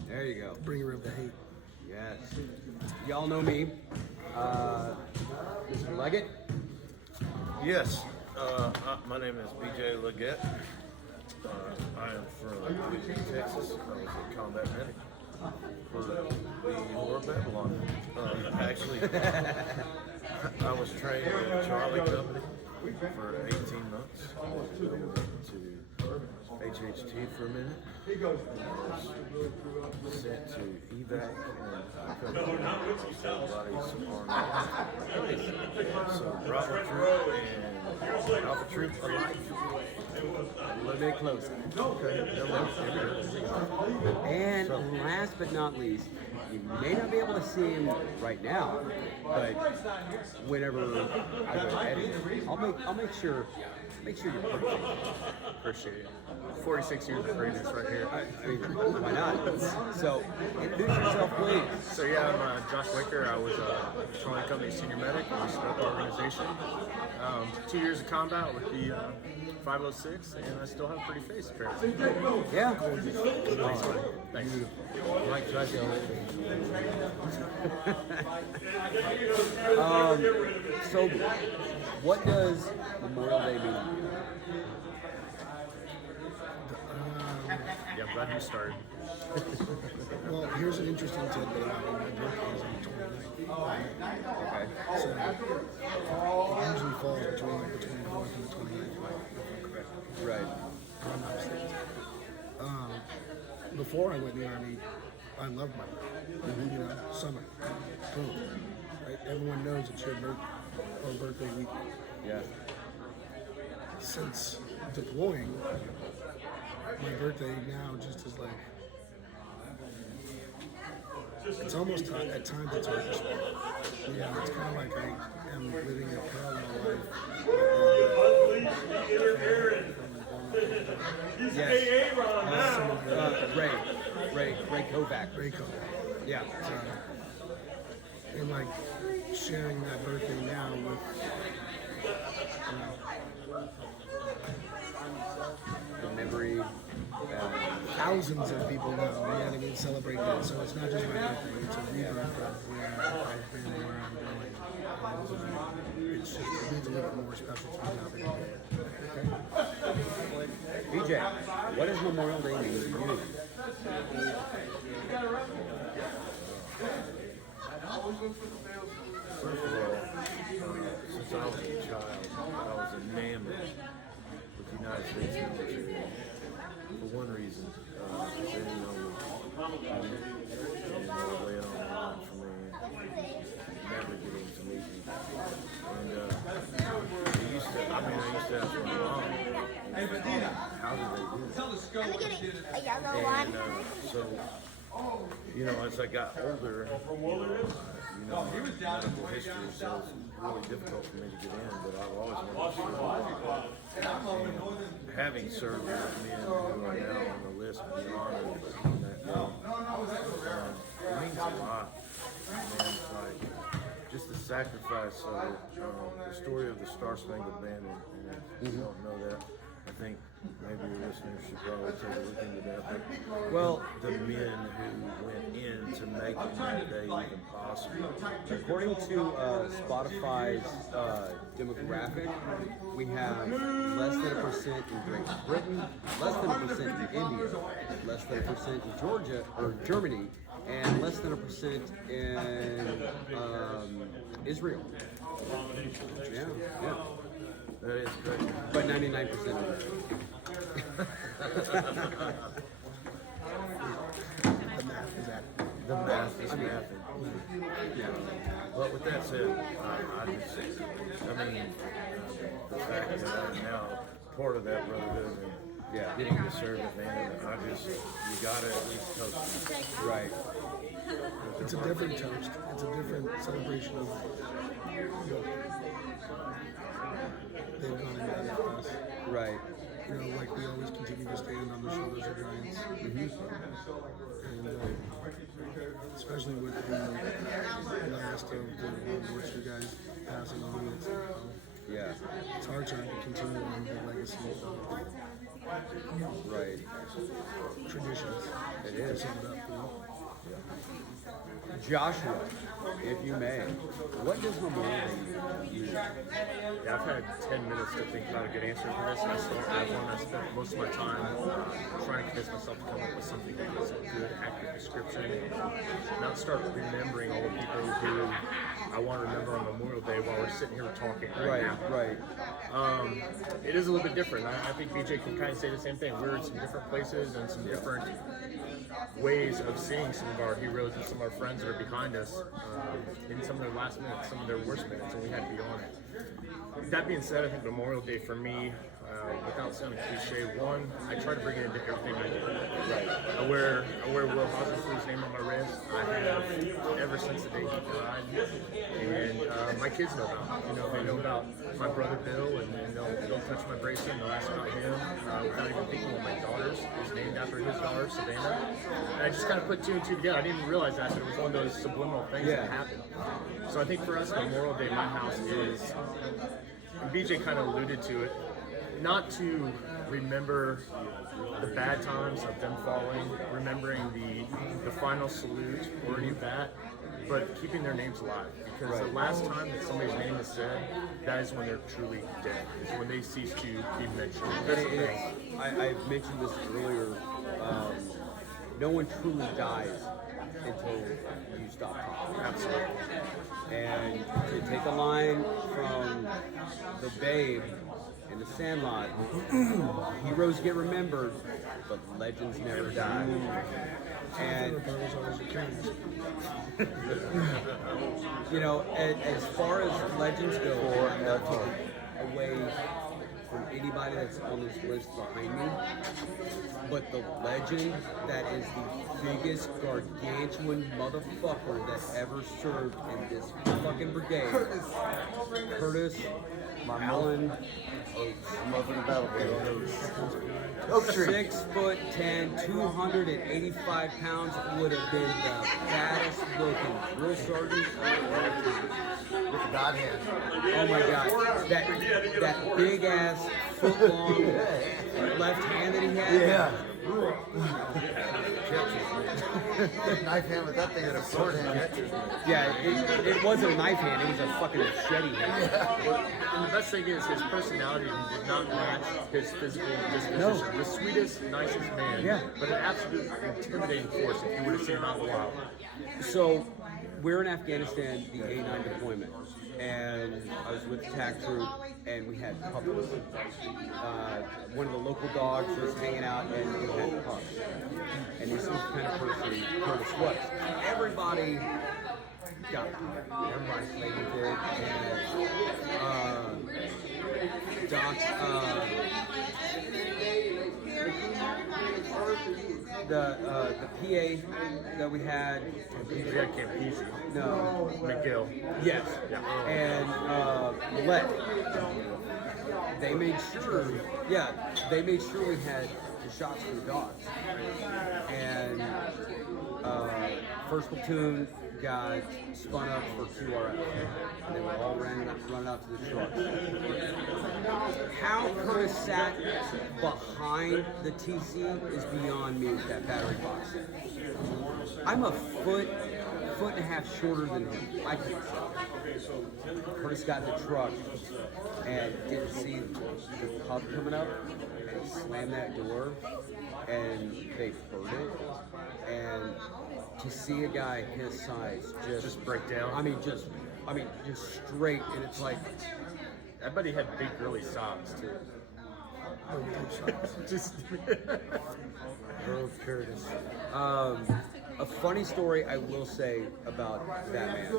There you go. Bringer of the hate. Yes. Y'all know me. Mr. Leggett. Yes. My name is BJ Leggett. I am from Texas. I was a combat medic for the War of Babylon. Actually, I was trained at Charlie Company for 18 months. I went to HHT for a minute. I was sent to evac and everybody's army. So Bravo Troop and Alpha Troop for life. A little bit closer. Okay. And last but not least, you may not be able to see him right now, but whenever I go to edit, I'll make sure you're pretty. Appreciate it. 46 years of greatness right here. I mean, why not? So, introduce yourself, please. So yeah, I'm Josh Wicker. I was a Petroleum Company senior medic. We split the organization. 2 years of combat with the 506, and I still have a pretty face apparently. Yeah. Thanks. Mike Tyson. So, what does Memorial Day mean? Yeah, I'm glad you started. Well, here's an interesting tidbit about it. My birthday is on the 29th. Okay. So it usually falls between the 4th and the 29th, if I'm correct. Right. If I'm not mistaken. Before I went in the Army, I loved my birthday. You know, summer. Boom. Right? Everyone knows it's your birthday week. Yeah. Since deploying, my birthday now just is like, it's almost, at times it's hard to explain. You know, it's kind of like I am living a parallel life. Yes. Ray Kovac. Ray Kovac. Yeah. And like sharing that birthday now with, The memory. thousands of people now, you know what I mean, celebrate that. So it's not just my birthday, it's a rebirth of where I've been, where I'm going. It's just, it means a little bit more special to me now. BJ, what does Memorial Day mean to you? First of all, since I was a child, I was enamored with the United States military. For one reason, they didn't know me. And lay it on the line for me, never getting to meet me. And I used to ask my mom, how did they do that? I'm getting a yellow one. And so, you know, as I got older, medical history, so it's really difficult for me to get in, but I've always wanted to serve. And having served with men who are now on the list of the honor on that day, it means a lot. Man, like, just the sacrifice of it, the story of the Star Spangled Banner, and if you don't know that, I think maybe your listeners should probably take a look into that. But Well, the men who went into making that day even possible. according to Spotify's demographic, we have less than 1% in Great Britain, less than 1% in India, less than 1% in Georgia or Germany, and less than 1% in Israel. Yeah. That is crazy. But 99% of it. The math is that. The math is math. Yeah. But with that said, the fact that I'm now part of that brotherhood and getting to serve at the end of it, you gotta at least toast them. Right. It's a different toast. It's a different celebration of they've gone into that with us. Right. You know, like we always continue to stand on the shoulders of giants. And especially with the last of the World War II guys passing on, it's our turn to continue on the legacy of traditions. It is. Sum it up, you know? Joshua, if you may, what does Memorial Day mean? Yeah, I've had 10 minutes to think about a good answer for this. I spent most of my time trying to convince myself to come up with something that was a good, accurate description and not start remembering all the people who I want to remember on Memorial Day while we're sitting here talking right now. Right. It is a little bit different. I think BJ can kind of say the same thing. We're in some different places and some different ways of seeing some of our heroes and some of our friends that are behind us in some of their last minutes, some of their worst minutes, and we had to be on it. That being said, I think Memorial Day for me, without sounding cliche, one, I try to bring it into everything I do. Right. I wear Will Hosmer's name on my wrist. I have ever since the day he died, and my kids know about him. You know, they know about my brother Bill, and they'll touch my bracelet and they'll ask about him without even thinking one of my daughters is named after his daughter, Savannah. And I just kind of put two and two together. I didn't even realize that, but it was one of those subliminal things that happened. So I think for us, Memorial Day, my house is, and BJ kind of alluded to it, not to remember the bad times of them falling, remembering the final salute or any of that, but keeping their names alive. Because the last time that somebody's name is said, that is when they're truly dead. Is when they cease to be mentioned. I've mentioned this earlier. No one truly dies until you stop talking. Absolutely. And to take a line from the Babe in the Sandlot, heroes get remembered, but legends never die. And you know, as far as legends go, I'm not taking away from anybody that's on this list behind me, but the legend that is the biggest gargantuan motherfucker that ever served in this fucking brigade, Curtis Allen Oaks. Oak Tree. 6'10", 285 pounds, would have been the baddest looking drill sergeant With the God hand. Oh my God, that big ass foot long left hand that he had. Yeah. Knife hand with that thing is a sword hand. Yeah, it wasn't a knife hand, it was a fucking machete hand. And the best thing is his personality did not match his physical disposition. No. The sweetest, nicest man, but an absolute intimidating force if you would have seen him out in the wild. So, we're in Afghanistan, the A9 deployment, and I was with the TAC troop, and we had puppies. One of the local dogs was hanging out, and we had pups. And this is the kind of person Curtis was. Everybody got it. Everybody played with it, and Doc, the PA that we had. We had Campese. No. McGill. Yes. Yeah. And Millette. They made sure. Yeah. They made sure we had the shots for the dogs. And first platoon got spun up for QRF. And they were all run out to the truck. How Curtis sat behind the TC is beyond me with that battery box. I'm a foot and a half shorter than him. I can't see. Curtis got in the truck and didn't see the pub coming up, and he slammed that door, and they heard it. And to see a guy his size just break down. I mean, just straight, and it's like I bet he had big girly socks too. Just Earl Curtis. A funny story I will say about that man.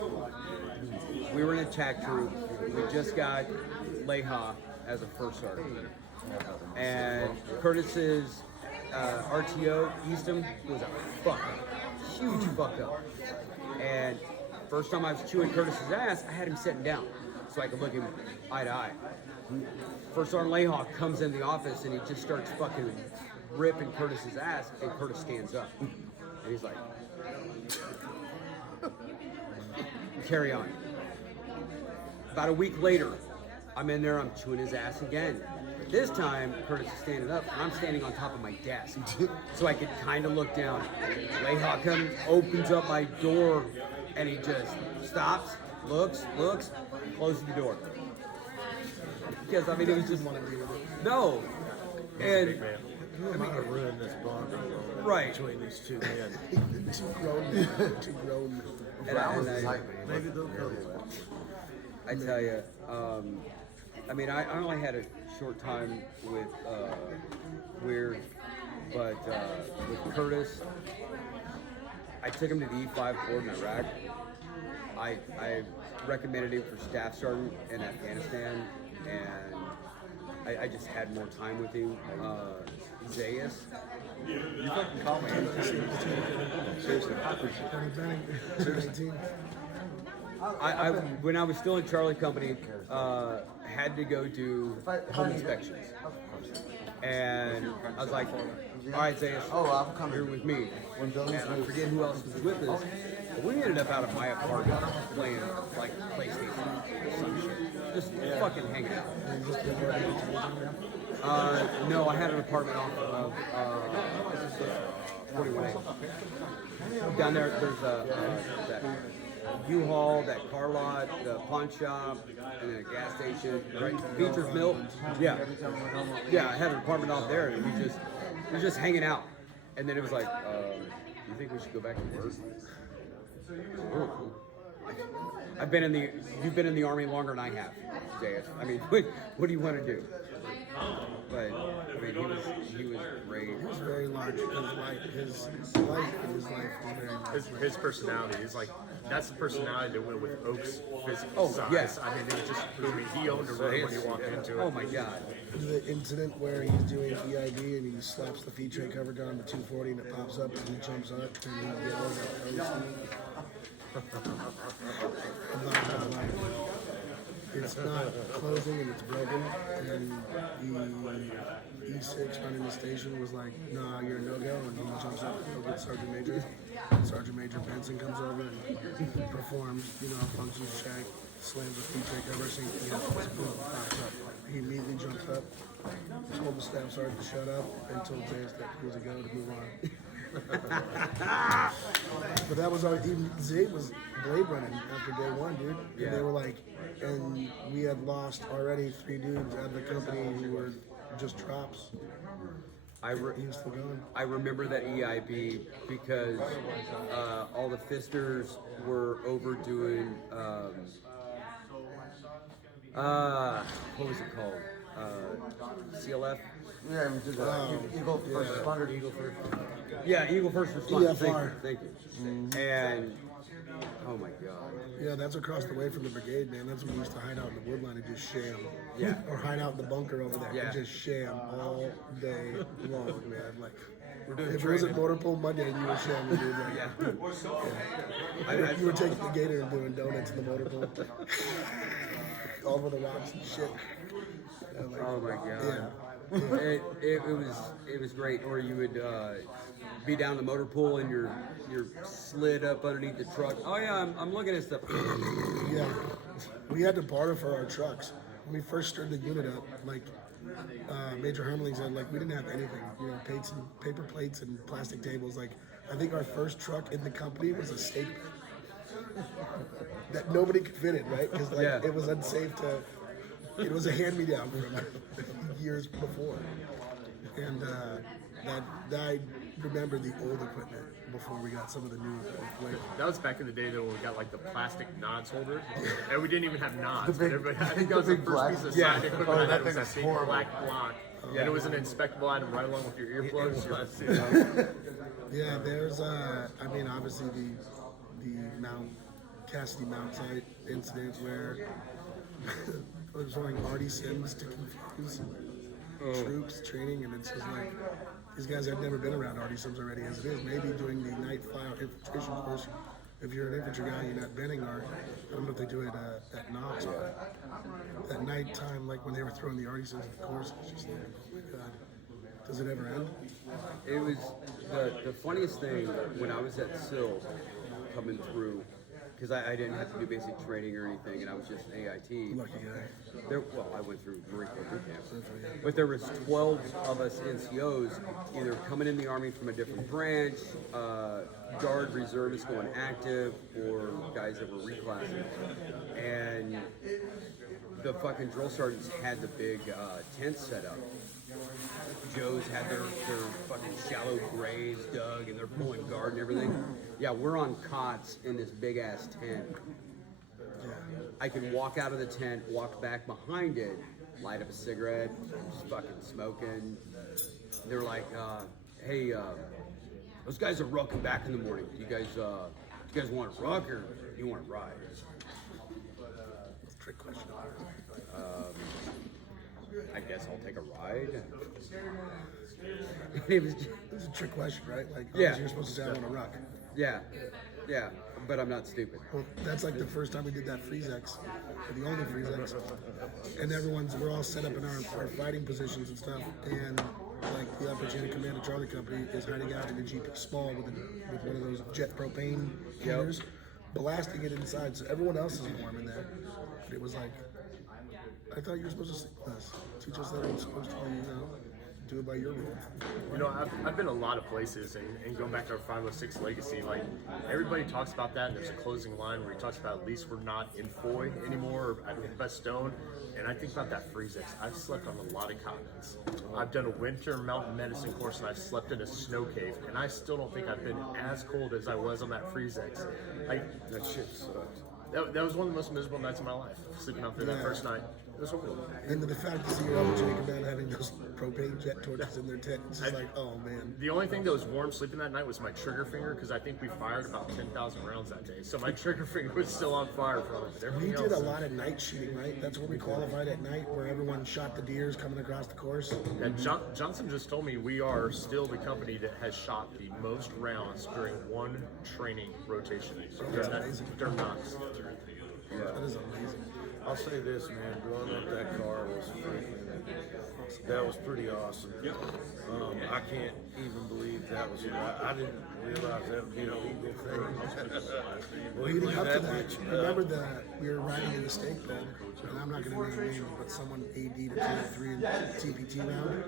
We were in a TAC troop. We just got Leha as a first sergeant. And Curtis's RTO, Eastham, was a fuck up. Huge fuck up. And first time I was chewing Curtis's ass, I had him sitting down so I could look him eye to eye. First Sergeant Leha comes in the office and he just starts fucking ripping Curtis's ass, and Curtis stands up. And he's like, carry on. About a week later, I'm in there, I'm chewing his ass again. This time, Curtis is standing up, and I'm standing on top of my desk, so I could kind of look down. Leha comes, opens up my door, and he just stops, looks, closes the door. Because, I mean, it was just... No. And... I mean, to ruin this bond right between these two men. Two grown. Maybe they'll go. I tell you, I mean, I only had a short time with Weird, but with Curtis, I took him to the E5 Corps in Iraq. I recommended him for staff sergeant in Afghanistan, and I just had more time with him. Zayas. You fucking call me. Seriously, I appreciate it. I when I was still in Charlie Company, had to go do home inspections, and I was like, "All right, Zayas, you're with me." And I forget who else was with us, but we ended up out of my apartment playing like PlayStation or some shit, just fucking hanging out. No, I had an apartment off of 41A. Down there, there's that U-Haul, that car lot, the pawn shop, and then a gas station, right? Beecher's Mill. Yeah, I had an apartment off there, and we were just hanging out. And then it was like, you think we should go back to work? You've been in the Army longer than I have, Jay. I mean, what do you want to do? But I mean, he was great. He was very large. His life was very large. His personality is like, that's the personality that went with Oak's physical size. Yes. I mean, it was just, he owned a room when you walked into it. Oh my God. The incident where he's doing EID and he slaps the feed tray cover down to 240 and it pops up and he jumps up and he yells at Oak. I'm not gonna lie. It's not closing and it's broken, and the E6 running the station was like, "Nah, you're a no-go," and he jumps up to go get Sergeant Major. Sergeant Major Benson comes over and performs, functions check, slams the feed tray cover, sinks the boom, pops up. He immediately jumps up, told the staff sergeant to shut up, and told Zayas that he was a go to move on. But that was Zay was blade running after day one, dude. Yeah. And they were like, and we had lost already 3 dudes out of the company who were just drops. He was still going. I remember that EIB because all the fisters were overdoing. What was it called? CLF. Yeah, we did Eagle first responder. Eagle first. Yeah, Eagle first responder. EFR. Thank you. And oh my God. Yeah, that's across the way from the brigade, man. That's when we used to hide out in the woodline and just sham. Yeah. Or hide out in the bunker over there and Yeah. just sham all day long, man. Like, We're doing if it wasn't training. motor pool Monday, you were shamming, dude. Like, you were taking the gator and doing donuts in the motor pool. all over the rocks and shit. Oh my god. Yeah. It was great. Or you would be down the motor pool and you're slid up underneath the truck. Oh yeah, I'm looking at stuff. Yeah, we had to barter for our trucks. When we first started the unit up, like Major Hermeling said, like we didn't have anything. You know, paper plates and plastic tables. Like I think our first truck in the company was a steak bed that nobody could fit in, right? Because like it was unsafe to. It was a hand-me-down from years before, and I remember the old equipment before we got some of the new equipment. That was back in the day though when we got like the plastic nods holder, and we didn't even have nods. But everybody, I think that was the first piece of side equipment I had was that big black block, and it was an inspectable item right along with your earplugs. Yeah, there's I mean, obviously the Cassidy Mount site incident where I was showing Artie Sims to confuse troops training, and it's just like these guys had never been around Artie Sims already as it is. Maybe doing the night flyout infiltration course, if you're an infantry guy, you're not bending, or I don't know if they do it at Knox, but at night time, like when they were throwing the Artie Sims of course, it's just like, oh my god, does it ever end? It was the funniest thing when I was at SIL coming through, because I didn't have to do basic training or anything, and I was just AIT. Lucky guy. Well, I went through Marine Corps boot camp, but there was 12 of us NCOs, either coming in the Army from a different branch, Guard reservists going active, or guys that were reclassing. And the fucking drill sergeants had the big tents set up. Joes had their fucking shallow graves dug, and they're pulling guard and everything. Yeah, we're on cots in this big ass tent. I can walk out of the tent, walk back behind it, light up a cigarette, just fucking smoking. They're like, hey, those guys are rucking back in the morning. Do you guys want to ruck or you want to ride? Trick question. I guess I'll take a ride. It was a trick question, right? Like, yeah, you're supposed to say I want to ruck. Yeah, but I'm not stupid. Well, that's like the first time we did that freeze X, or the only freeze X, and we're all set up in our fighting positions and stuff, and like the upper chain of command of Charlie Company is hiding out in a GP small with one of those jet propane heaters, blasting it inside, so everyone else is warm in there. But it was like, I thought you were supposed to sleep with us. Teach us that it was supposed to be, do it by your rule. You know, I've been a lot of places, and going back to our 506 legacy, like everybody talks about that, and there's a closing line where he talks about at least we're not in Foy anymore, or at Bastogne, and I think about that freeze X. I've slept on a lot of continents. I've done a winter mountain medicine course, and I've slept in a snow cave, and I still don't think I've been as cold as I was on that freeze X. That shit sucked. That was one of the most miserable nights of my life, sleeping out there that first night. It was horrible. And the fact to see your upper chain of command having those propane jet torches in their tent, it's just like, oh man. The only thing that was warm sleeping that night was my trigger finger, because I think we fired about 10,000 rounds that day. So my trigger finger was still on fire from it. We did a lot of night shooting, right? That's where we qualified at night, where everyone shot the deers coming across the course. And Johnson just told me we are still the company that has shot the most rounds during one training rotation. During Knox. Yeah. That is amazing. I'll say this, man, blowing up that car was freaking, that was pretty awesome. Yep. I can't even believe that was, I didn't realize that would be a legal thing. Leading up to that, remember that we were riding in the steak bed, and I'm not going to name names, but someone AD'd a 3 in TPT round,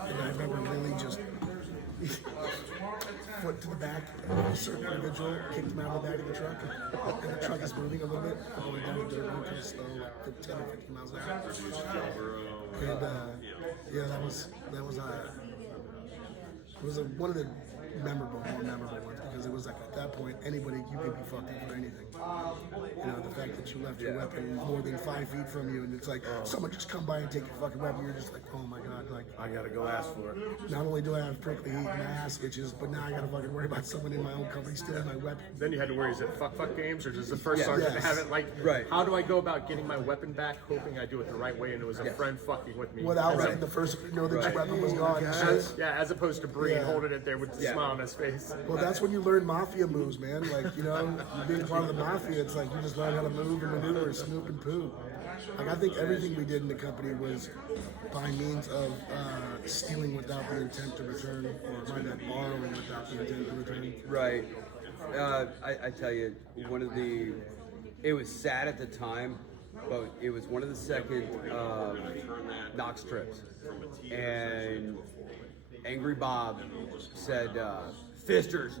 and I remember Lily just foot to the back, a certain individual kicked him out of the back of the truck, and the truck is moving a little bit, going down the dirt road kind of slow, like 10 or 15 miles an hour. And yeah, that was one of the more memorable ones, because it was like at that point anybody, you could be fucked up for anything. You know, the fact that you left your weapon more than 5 feet from you, and it's like someone just come by and take your fucking weapon, you're just like, oh my god, like I gotta go ask for it. Not only do I have prickly heat and my ass itches, but now I gotta fucking worry about someone in my own company stealing my weapon. Then you had to worry, is it fuck games, or does the first sergeant have it like, how do I go about getting my weapon back, hoping I do it the right way, and it was a friend fucking with me. Without letting the first know that your weapon was gone. As opposed to Breen holding it there with a smile on his face. Well, that's when you learn mafia moves, man. Like, you know, being part of the mafia, it's like you just learn how to move and maneuver, snoop and poo. Like, I think everything we did in the company was by means of stealing without the intent to return, or by that borrowing without the intent to return. Right. I tell you, it was sad at the time, but it was one of the second Knox trips. And Angry Bob said, Fisters,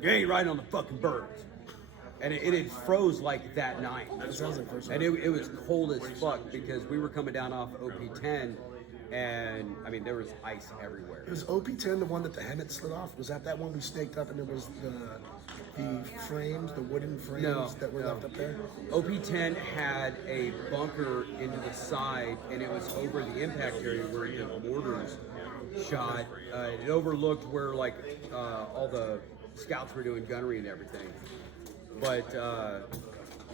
you ain't riding on the fucking birds. And it had froze like that night. And it was cold as fuck because we were coming down off OP-10 and I mean there was ice everywhere. Was OP-10 the one that the helmet slid off? Was that one we snaked up and it was the frames, the wooden frames that were left up there? OP-10 had a bunker into the side and it was over the impact area where the mortars shot. It overlooked where like all the scouts were doing gunnery and everything. But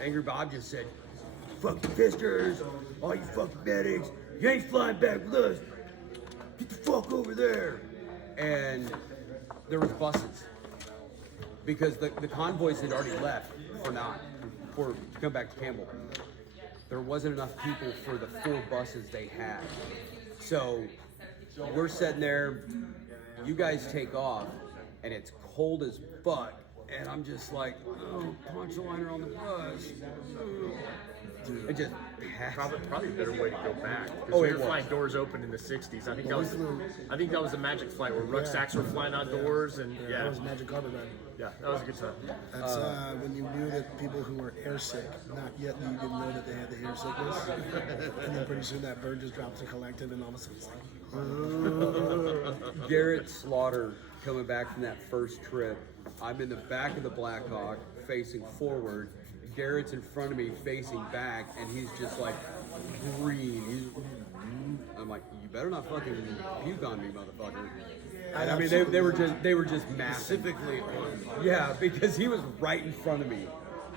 Angry Bob just said, fucking fisters, all you fucking medics, you ain't flying back with us. Get the fuck over there. And there was buses. Because the convoys had already left to come back to Campbell. There wasn't enough people for the 4 buses they had. So we're sitting there, you guys take off, and it's cold as fuck. And I'm just like, oh, poncho liner on the bus. It just probably a better way to go back. Oh, we were flying doors open in the '60s. I think that was a magic flight where rucksacks were flying outdoors, and that was Magic Carpet Ride. Yeah, that was a good time. That's when you knew that people who were airsick, not yet you didn't know that they had the air sickness, and then pretty soon that bird just drops to collective, and all of a sudden it's like, Garrett Slaughter coming back from that first trip. I'm in the back of the Black Hawk facing forward. Garrett's in front of me facing back, and he's just like green. I'm like, you better not fucking puke on me, motherfucker. And I mean, they were just massive. Specifically on. Yeah, because he was right in front of me.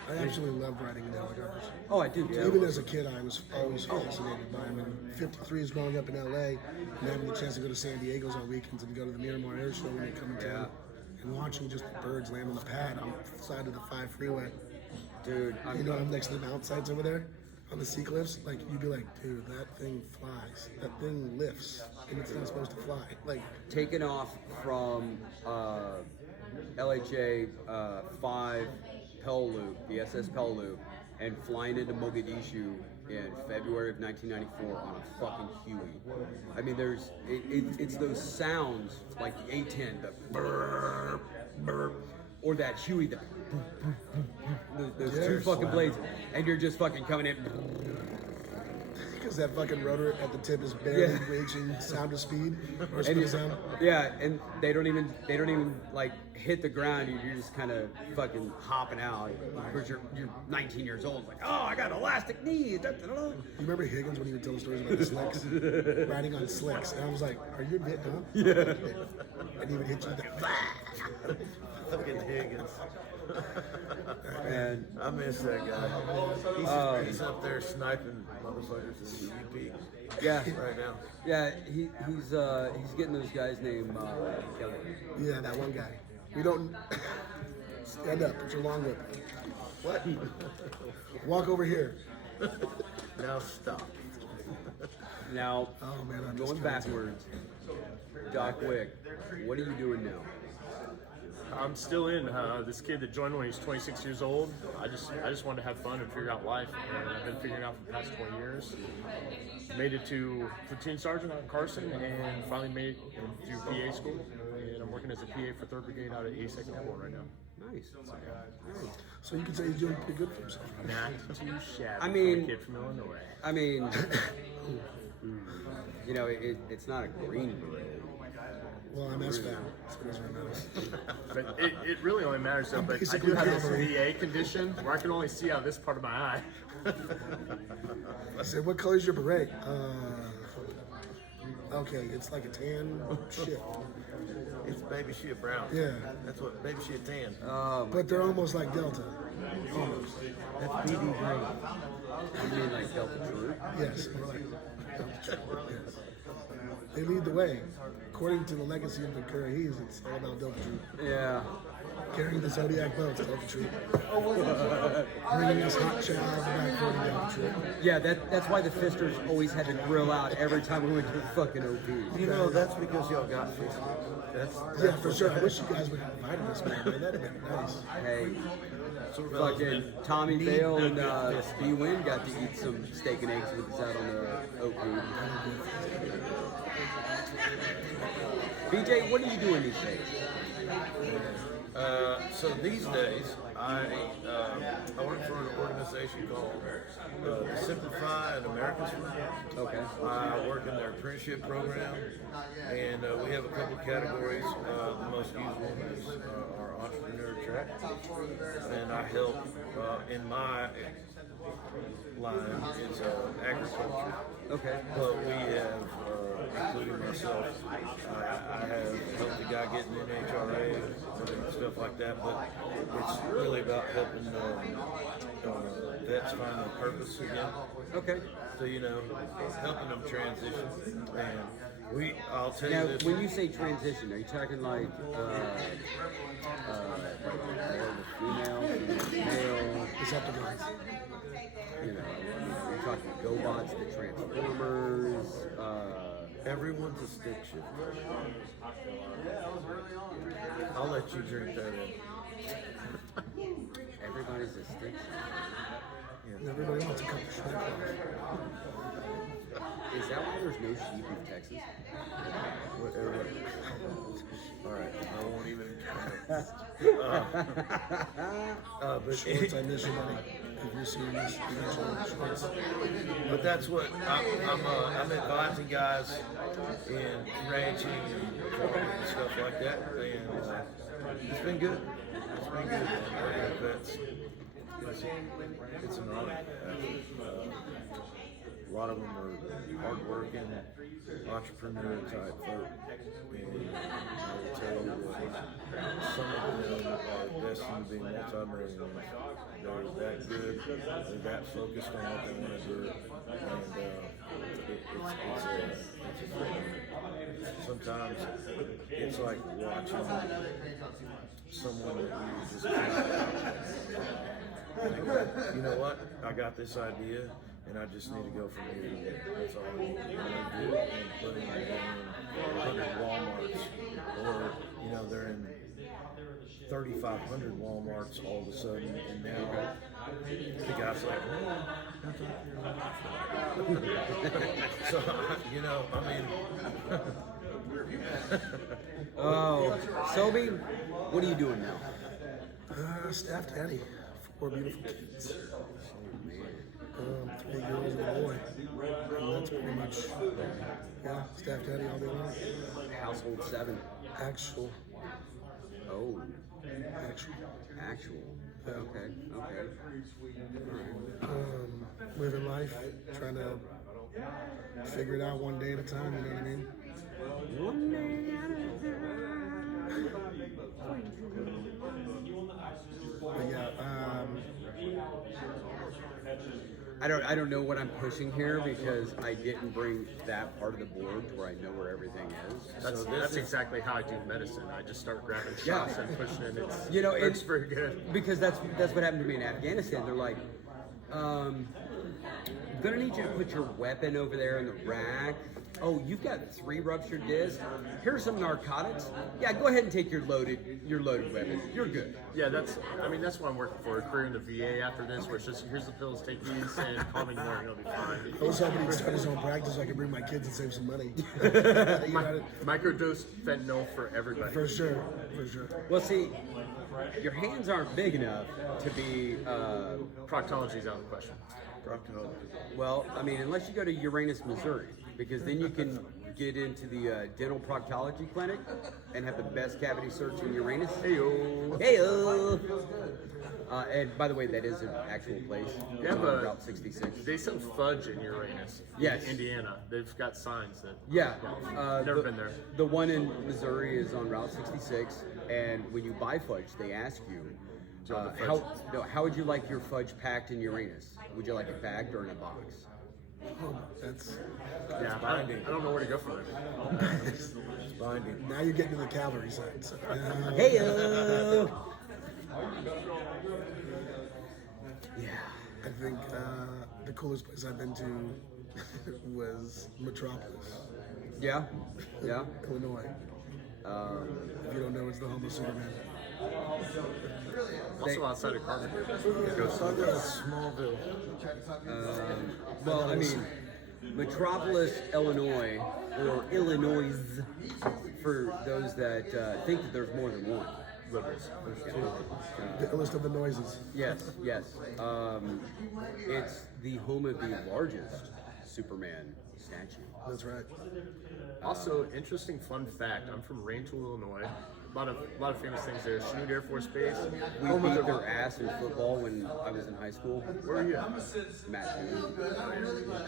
I absolutely loved riding in helicopters. Oh, I do too. Even as a kid, I was always fascinated by them. And 53 is growing up in LA and having the chance to go to San Diego's on weekends and go to the Miramar Air Show when they come in town. And watching just the birds land on the pad on the side of the 5 freeway. Dude, I'm next to the mount sites over there on the sea cliffs. Like, you'd be like, dude, that thing flies. That thing lifts, and it's not supposed to fly. Like, taking off from LHA 5 Pelelu, the SS Pelelu, and flying into Mogadishu in February of 1994 on a fucking Huey. I mean, it's those sounds like the A-10, the burp, burp, or that Huey, the those 2 fucking blades, and you're just fucking coming in. Because that fucking rotor at the tip is barely reaching sound to speed or speed sound. Yeah, and they don't even like hit the ground. You're just kind of fucking hopping out because you're 19 years old. Like, oh, I got elastic knees. You remember Higgins when he would tell stories about the slicks, riding on slicks, and I was like, "Are you in Vietnam?" Yeah. And he would hit you. Fucking Higgins. Man, I miss that guy. He's up there sniping motherfuckers in the UP. Yeah, right now. Yeah, he's getting those guys named Kelly. Yeah, that one guy. We don't stand up. Put your long whip. What? Walk over here. Now stop. Now, oh man, I'm going backwards. Doc Wick, what are you doing now? I'm still in. This kid that joined when he was 26 years old. I just wanted to have fun and figure out life. And I've been figuring out for the past 20 years. Made it to platoon sergeant out in Carson, and finally made it through PA school. And I'm working as a PA for 3rd Brigade out at 82nd Airborne right now. Nice. So you can say he's doing pretty good for himself. Not too shabby. I mean, for a kid from Illinois. I mean, you know, it's not a green beret. Well, I'm S-bound. That's what it matters. But it really only matters though. But I do have this VA condition where I can only see out this part of my eye. I said, "What color is your beret?" Okay, it's like a tan shit. It's baby shit brown. Yeah. That's what baby shit tan. But they're almost like Delta. Almost. That's BD green. You mean like Delta Troop? Yes, more like Delta Troop. Yes. They lead the way. According to the legacy of the Currahees, it's all about Delta Troop. Yeah. Carrying the Zodiac boat to the trip. Bringing us hot chow back for the trip. Yeah, that's why the Fisters always had to grill out every time we went to the fucking OP. You know, that's because y'all got fish. That's Yeah, for sure. I wish you guys would have invited us, man. That'd have been nice. Hey, fucking Tommy Vale and Steve Wynn got to eat some steak and eggs with us out on the OP. BJ, what are you doing these days? So these days, I work for an organization called Simplify and America's Fund. Okay. I work in their apprenticeship program, and we have a couple of categories. The most used one is our entrepreneur track, and I help in my line is agriculture. Okay. But we have, including myself, I have helped the guy get an NHRA and stuff like that, but it's really about helping vets find their purpose again. Okay. So, you know, helping them transition. And I'll tell Now, you this. when you say transition, are you talking like female, male? Decepticons. You know, are you talking GoBots, the Transformers? Everyone's a stick shift. I'll let you drink that in. Everybody's a stick. And everybody wants to come to shrimp. Is that why there's no sheep in Texas? All right, I won't even. But Shorts, I miss you, buddy. If you're seeing this, shorts. But that's what I'm advising guys in ranching and stuff like that, and it's been good. It's been good. Working with vets. It's an honor. A lot of them are hardworking, entrepreneur type folk, and I will tell you that some of them are destined to be multi-millionaires. They're that good, they're that focused on what they want to do, and sometimes it's like watching someone that you just you know what, I got this idea, and I just need to go from here. That's all I need to do. And putting them in 100 Walmarts, or you know, they're in 3,500 Walmarts all of a sudden, and now the guy's like, so you know, I mean. Oh, Sobe, what are you doing now? Staff daddy. 4 beautiful kids. 3 girls and a boy. And that's pretty much, yeah, staff daddy all day long. Household 7. Actual. Oh. Actual. Yeah. Okay. Living life, trying to figure it out one day at a time, you know what I mean? One day at a time. But yeah, I don't know what I'm pushing here because I didn't bring that part of the board to where I know where everything is. That's exactly how I do medicine. I just start grabbing shots and pushing it. It's very good. Because that's what happened to me in Afghanistan. They're like, I'm gonna need you to put your weapon over there in the rack. Oh, you've got 3 ruptured discs. Here's some narcotics. Yeah, go ahead and take your loaded weapon. You're good. Yeah, that's what I'm working for. A career in the VA after this, where it's just here's the pills, take these, and call me in the morning, it'll be fine. I was hoping he'd start his own practice so I could bring my kids and save some money. Microdose fentanyl for everybody. For sure. Well, see, your hands aren't big enough to be. Proctology's out of the question. Well, I mean, unless you go to Uranus, Missouri, because then you can get into the dental proctology clinic and have the best cavity search in Uranus. Heyo. And by the way, that is an actual place. Yeah, on Route 66. They sell fudge in Uranus. Yes. In Indiana. They've got signs that. Yeah. Never been there. The one in Missouri is on Route 66, and when you buy fudge, they ask you, how would you like your fudge packed in Uranus? Would you like it bagged or in a box? That's Yeah, I don't know where to go from there. it's binding. Now you're getting to the cavalry side. So. Hey, Yeah, I think the coolest place I've been to was Metropolis, yeah, yeah. Illinois. If you don't know, it's the home of Superman. Also outside of Carpenter. Smallville. Well, I mean, Metropolis, Illinois, or Illinois, for those that think that there's more than one. Liberals. There's two. The illest of the noises. Yes, yes. It's the home of the largest Superman statue. That's right. Also, interesting fun fact. I'm from Rangeville, Illinois. A lot of famous things there. Chinook Air Force Base. We beat their ass in football when I was in high school. Where are you at? Matt.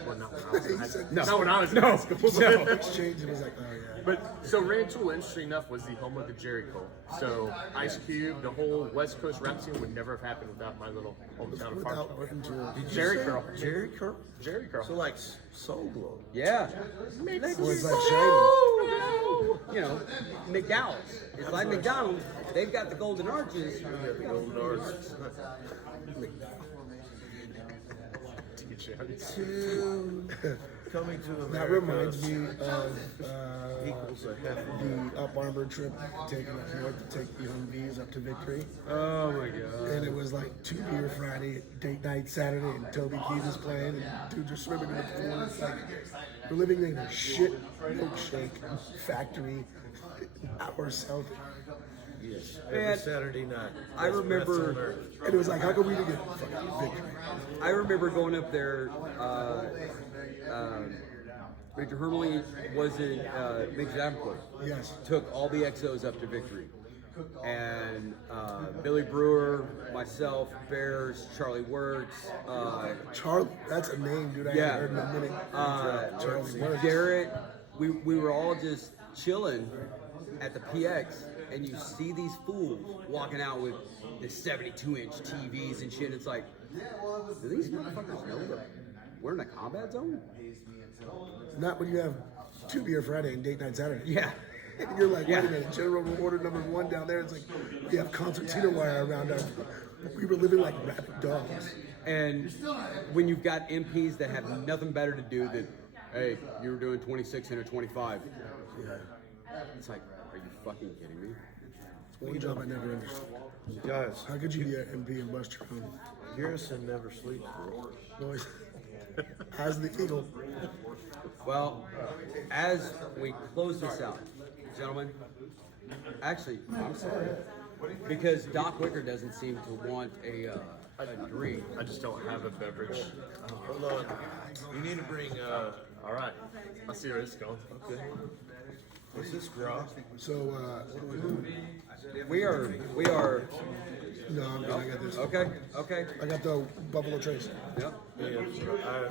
Well, not when I was in high school. No. Not when I was in high school. No. Exchange, it was like, oh yeah. But so Rangeville, interesting enough, was the home of the Jericho. So Ice Cube, the whole West Coast rap scene would never have happened without my little hometown of Without Farmville. working to Jerry Curl. Jerry Curl? Jerry Curl. So like Soul Glow. Yeah. was like shiny. You know, McDowell's. It's like McDonald's. They've got the golden arches. We got the golden arches. Coming to America. That reminds me of equals a half. the Up Armor trip taken up north to take the Humvees up to Victory. Oh my god. And it was like 2 beer Friday, date night Saturday, and Toby Keith is playing, and dudes are swimming in the pool. It's like we're living in a shit milkshake factory, our South. Yes, every Man, Saturday night. I Best breaths on remember- earth. And it was like, how come we didn't get fucking Victory? I remember going up there. Major Hermley was in Major Davenport. Yes. Took all the XOs up to Victory. And Billy Brewer, myself, Bears, Charlie Works, Charlie, that's a name, dude. I Yeah. haven't heard in a minute. Charlie Works. Garrett, we were all just chilling at the PX, and you see these fools walking out with the 72-inch TVs and shit. It's like, do these motherfuckers know that we're in a combat zone? Not when you have 2 beer Friday and date night Saturday. Yeah. And you're like, Yeah. wait a minute, General Order number 1 down there. It's like, we have concertina wire around us. We were living like rabid dogs. And when you've got MPs that have nothing better to do than, hey, you were doing 26 and a 25. Yeah. It's like, are you fucking kidding me? It's one job I never understood. Guys, How could you be an MP and bust your own? Garrison never sleeps, bro. Boys, as the eagle. Well, as we close this out, gentlemen, actually, I'm sorry, because Doc Wicker doesn't seem to want a drink. I just don't have a beverage. Hold on. You need to bring, All right. I see where this is going. okay. What's this, bro? So, what do we do? We are. No, I'm good. I got this. Okay. I got the Buffalo Trace. Yep. Yeah,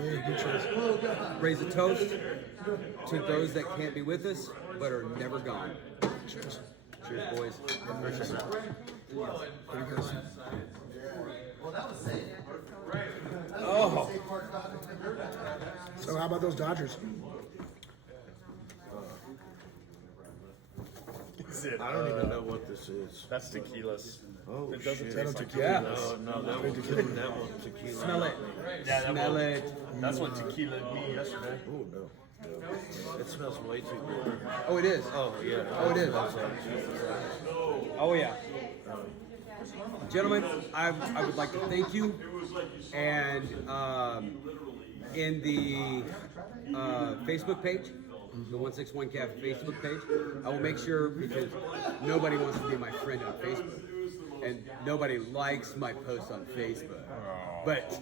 Yeah, good choice. Raise a toast to those that can't be with us but are never gone. Cheers. Cheers, boys. Oh, So, how about those Dodgers? That's it. I don't even know what this is. That's tequilas. Oh, It doesn't shit. taste like yeah. No, that one's tequila. Smell it. Yeah, that Smell one- it. That's what tequila me yesterday. Oh, no. It smells way too good. Oh, it is. Oh, yeah. Oh, it is. Smells like- Oh, yeah. Gentlemen, I would like to thank you. And in the Facebook page, the 161 CAF Facebook page, I will make sure, because nobody wants to be my friend on Facebook. And nobody likes my posts on Facebook. But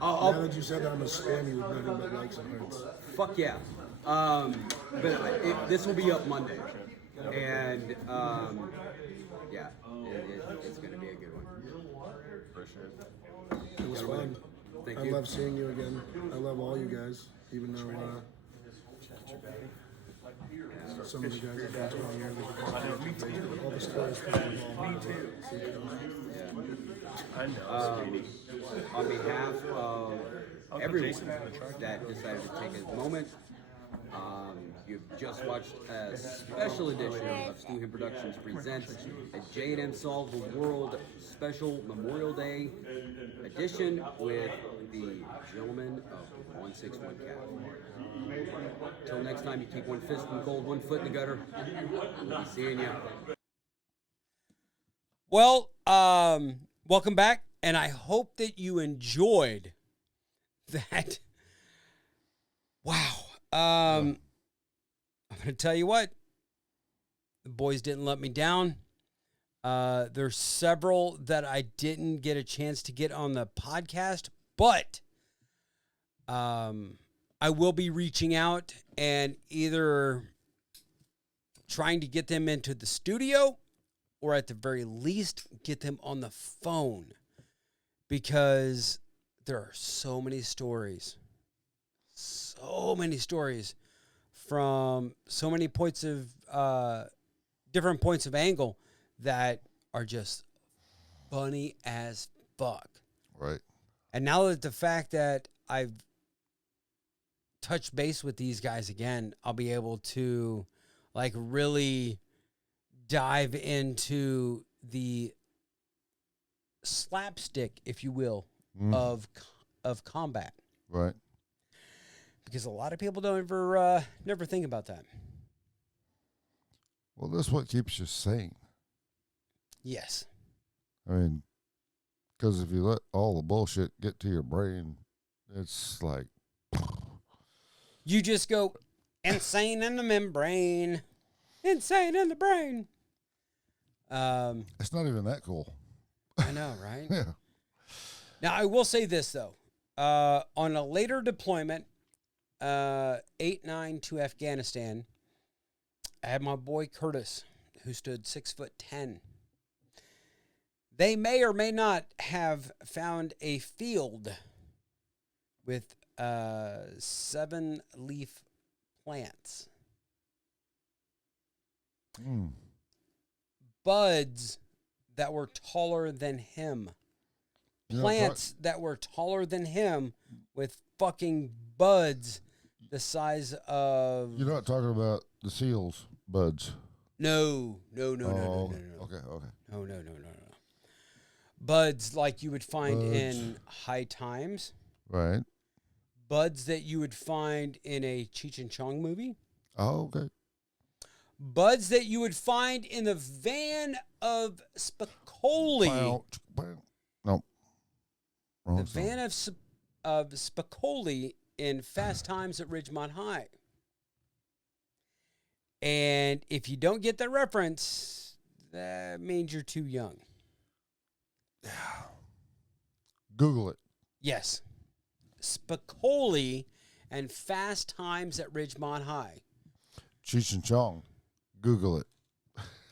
Now that you said that, I'm going to spam you with nothing but likes and hearts. fuck yeah. But this will be up Monday. And yeah, it's going to be a good one. It was fun. Thank I you. love seeing you again. I love all you guys, even though some of the guys have been 20 years. All the stories people involved. Me too. I know, sweetie. On behalf of everyone that decided to take a moment. You've just watched a special edition of Stu Him Productions Presents a J&M Solve the World special Memorial Day edition with the gentlemen of 161 Cap. Till next time, you keep one fist in the cold, one foot in the gutter. We'll be seeing you. Well, welcome back, and I hope that you enjoyed that. Wow. I'm going to tell you what. The boys didn't let me down. There's several that I didn't get a chance to get on the podcast, but I will be reaching out and either trying to get them into the studio or at the very least get them on the phone, because there are so many stories from so many points of different points of angle that are just funny as fuck. Right. And now that the fact that I've touched base with these guys again, I'll be able to like really dive into the slapstick, if you will, of combat. Right. Because a lot of people don't never think about that. Well, that's what keeps you sane. Yes. I mean, because if you let all the bullshit get to your brain, it's like you just go insane in the membrane, insane in the brain. It's not even that cool. I know, right? Yeah. Now, I will say this, though. On a later deployment, 8-9 to Afghanistan, I had my boy Curtis, who stood 6'10". They may or may not have found a field with 7-leaf plants. Buds that were taller than him. Plants that were taller than him with fucking buds the size of... You're not talking about the seals buds. No. Okay. No. Buds like you would find in High Times. Right. Buds that you would find in a Cheech and Chong movie. Oh, okay. Buds that you would find in the van of Spicoli. No. The van of Spicoli in Fast Times at Ridgemont High. And if you don't get that reference, that means you're too young. Yeah. Google it. Yes. Spicoli and Fast Times at Ridgemont High. Cheech and Chong. Google it.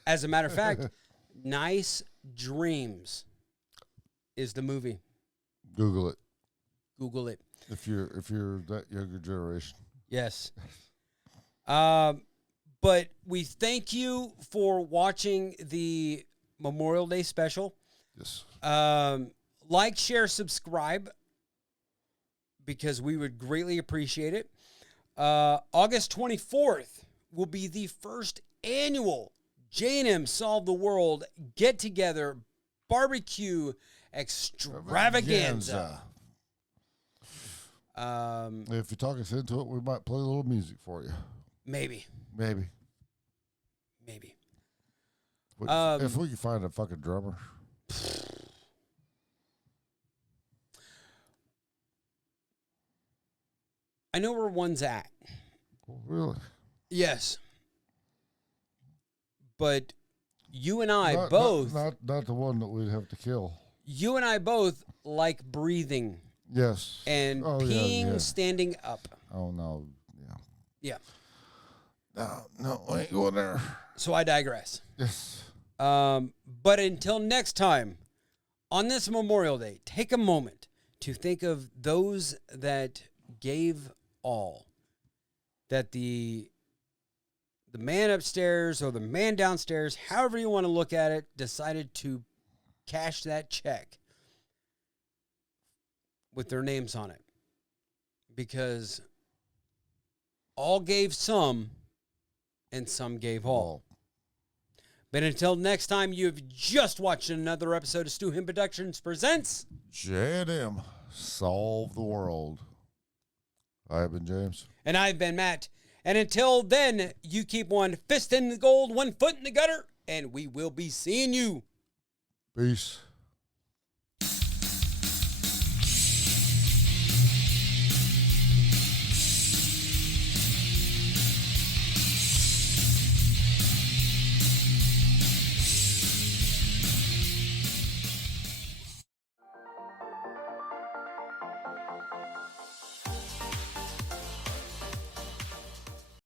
As a matter of fact, Nice Dreams is the movie. Google it. Google it. If you're that younger generation. Yes. But we thank you for watching the Memorial Day special. Yes. Like, share, subscribe, because we would greatly appreciate it. August 24th will be the first annual J&M Solve the World get-together barbecue extravaganza. If you talk us into it, we might play a little music for you. Maybe. If we can find a fucking drummer. I know where one's at. Oh, really? Yes. But you and I Not the one that we'd have to kill. You and I both like breathing. Yes. And peeing standing up. Oh, no. Yeah. No, we ain't going there. So I digress. Yes. But until next time, on this Memorial Day, take a moment to think of those that gave all. That the man upstairs or the man downstairs, however you want to look at it, decided to cash that check with their names on it. because all gave some and some gave all. But until next time, you've just watched another episode of Stu Him Productions presents J&M Solve the World. I've been James. And I've been Matt. And until then, you keep one fist in the gold, one foot in the gutter, and we will be seeing you. Peace.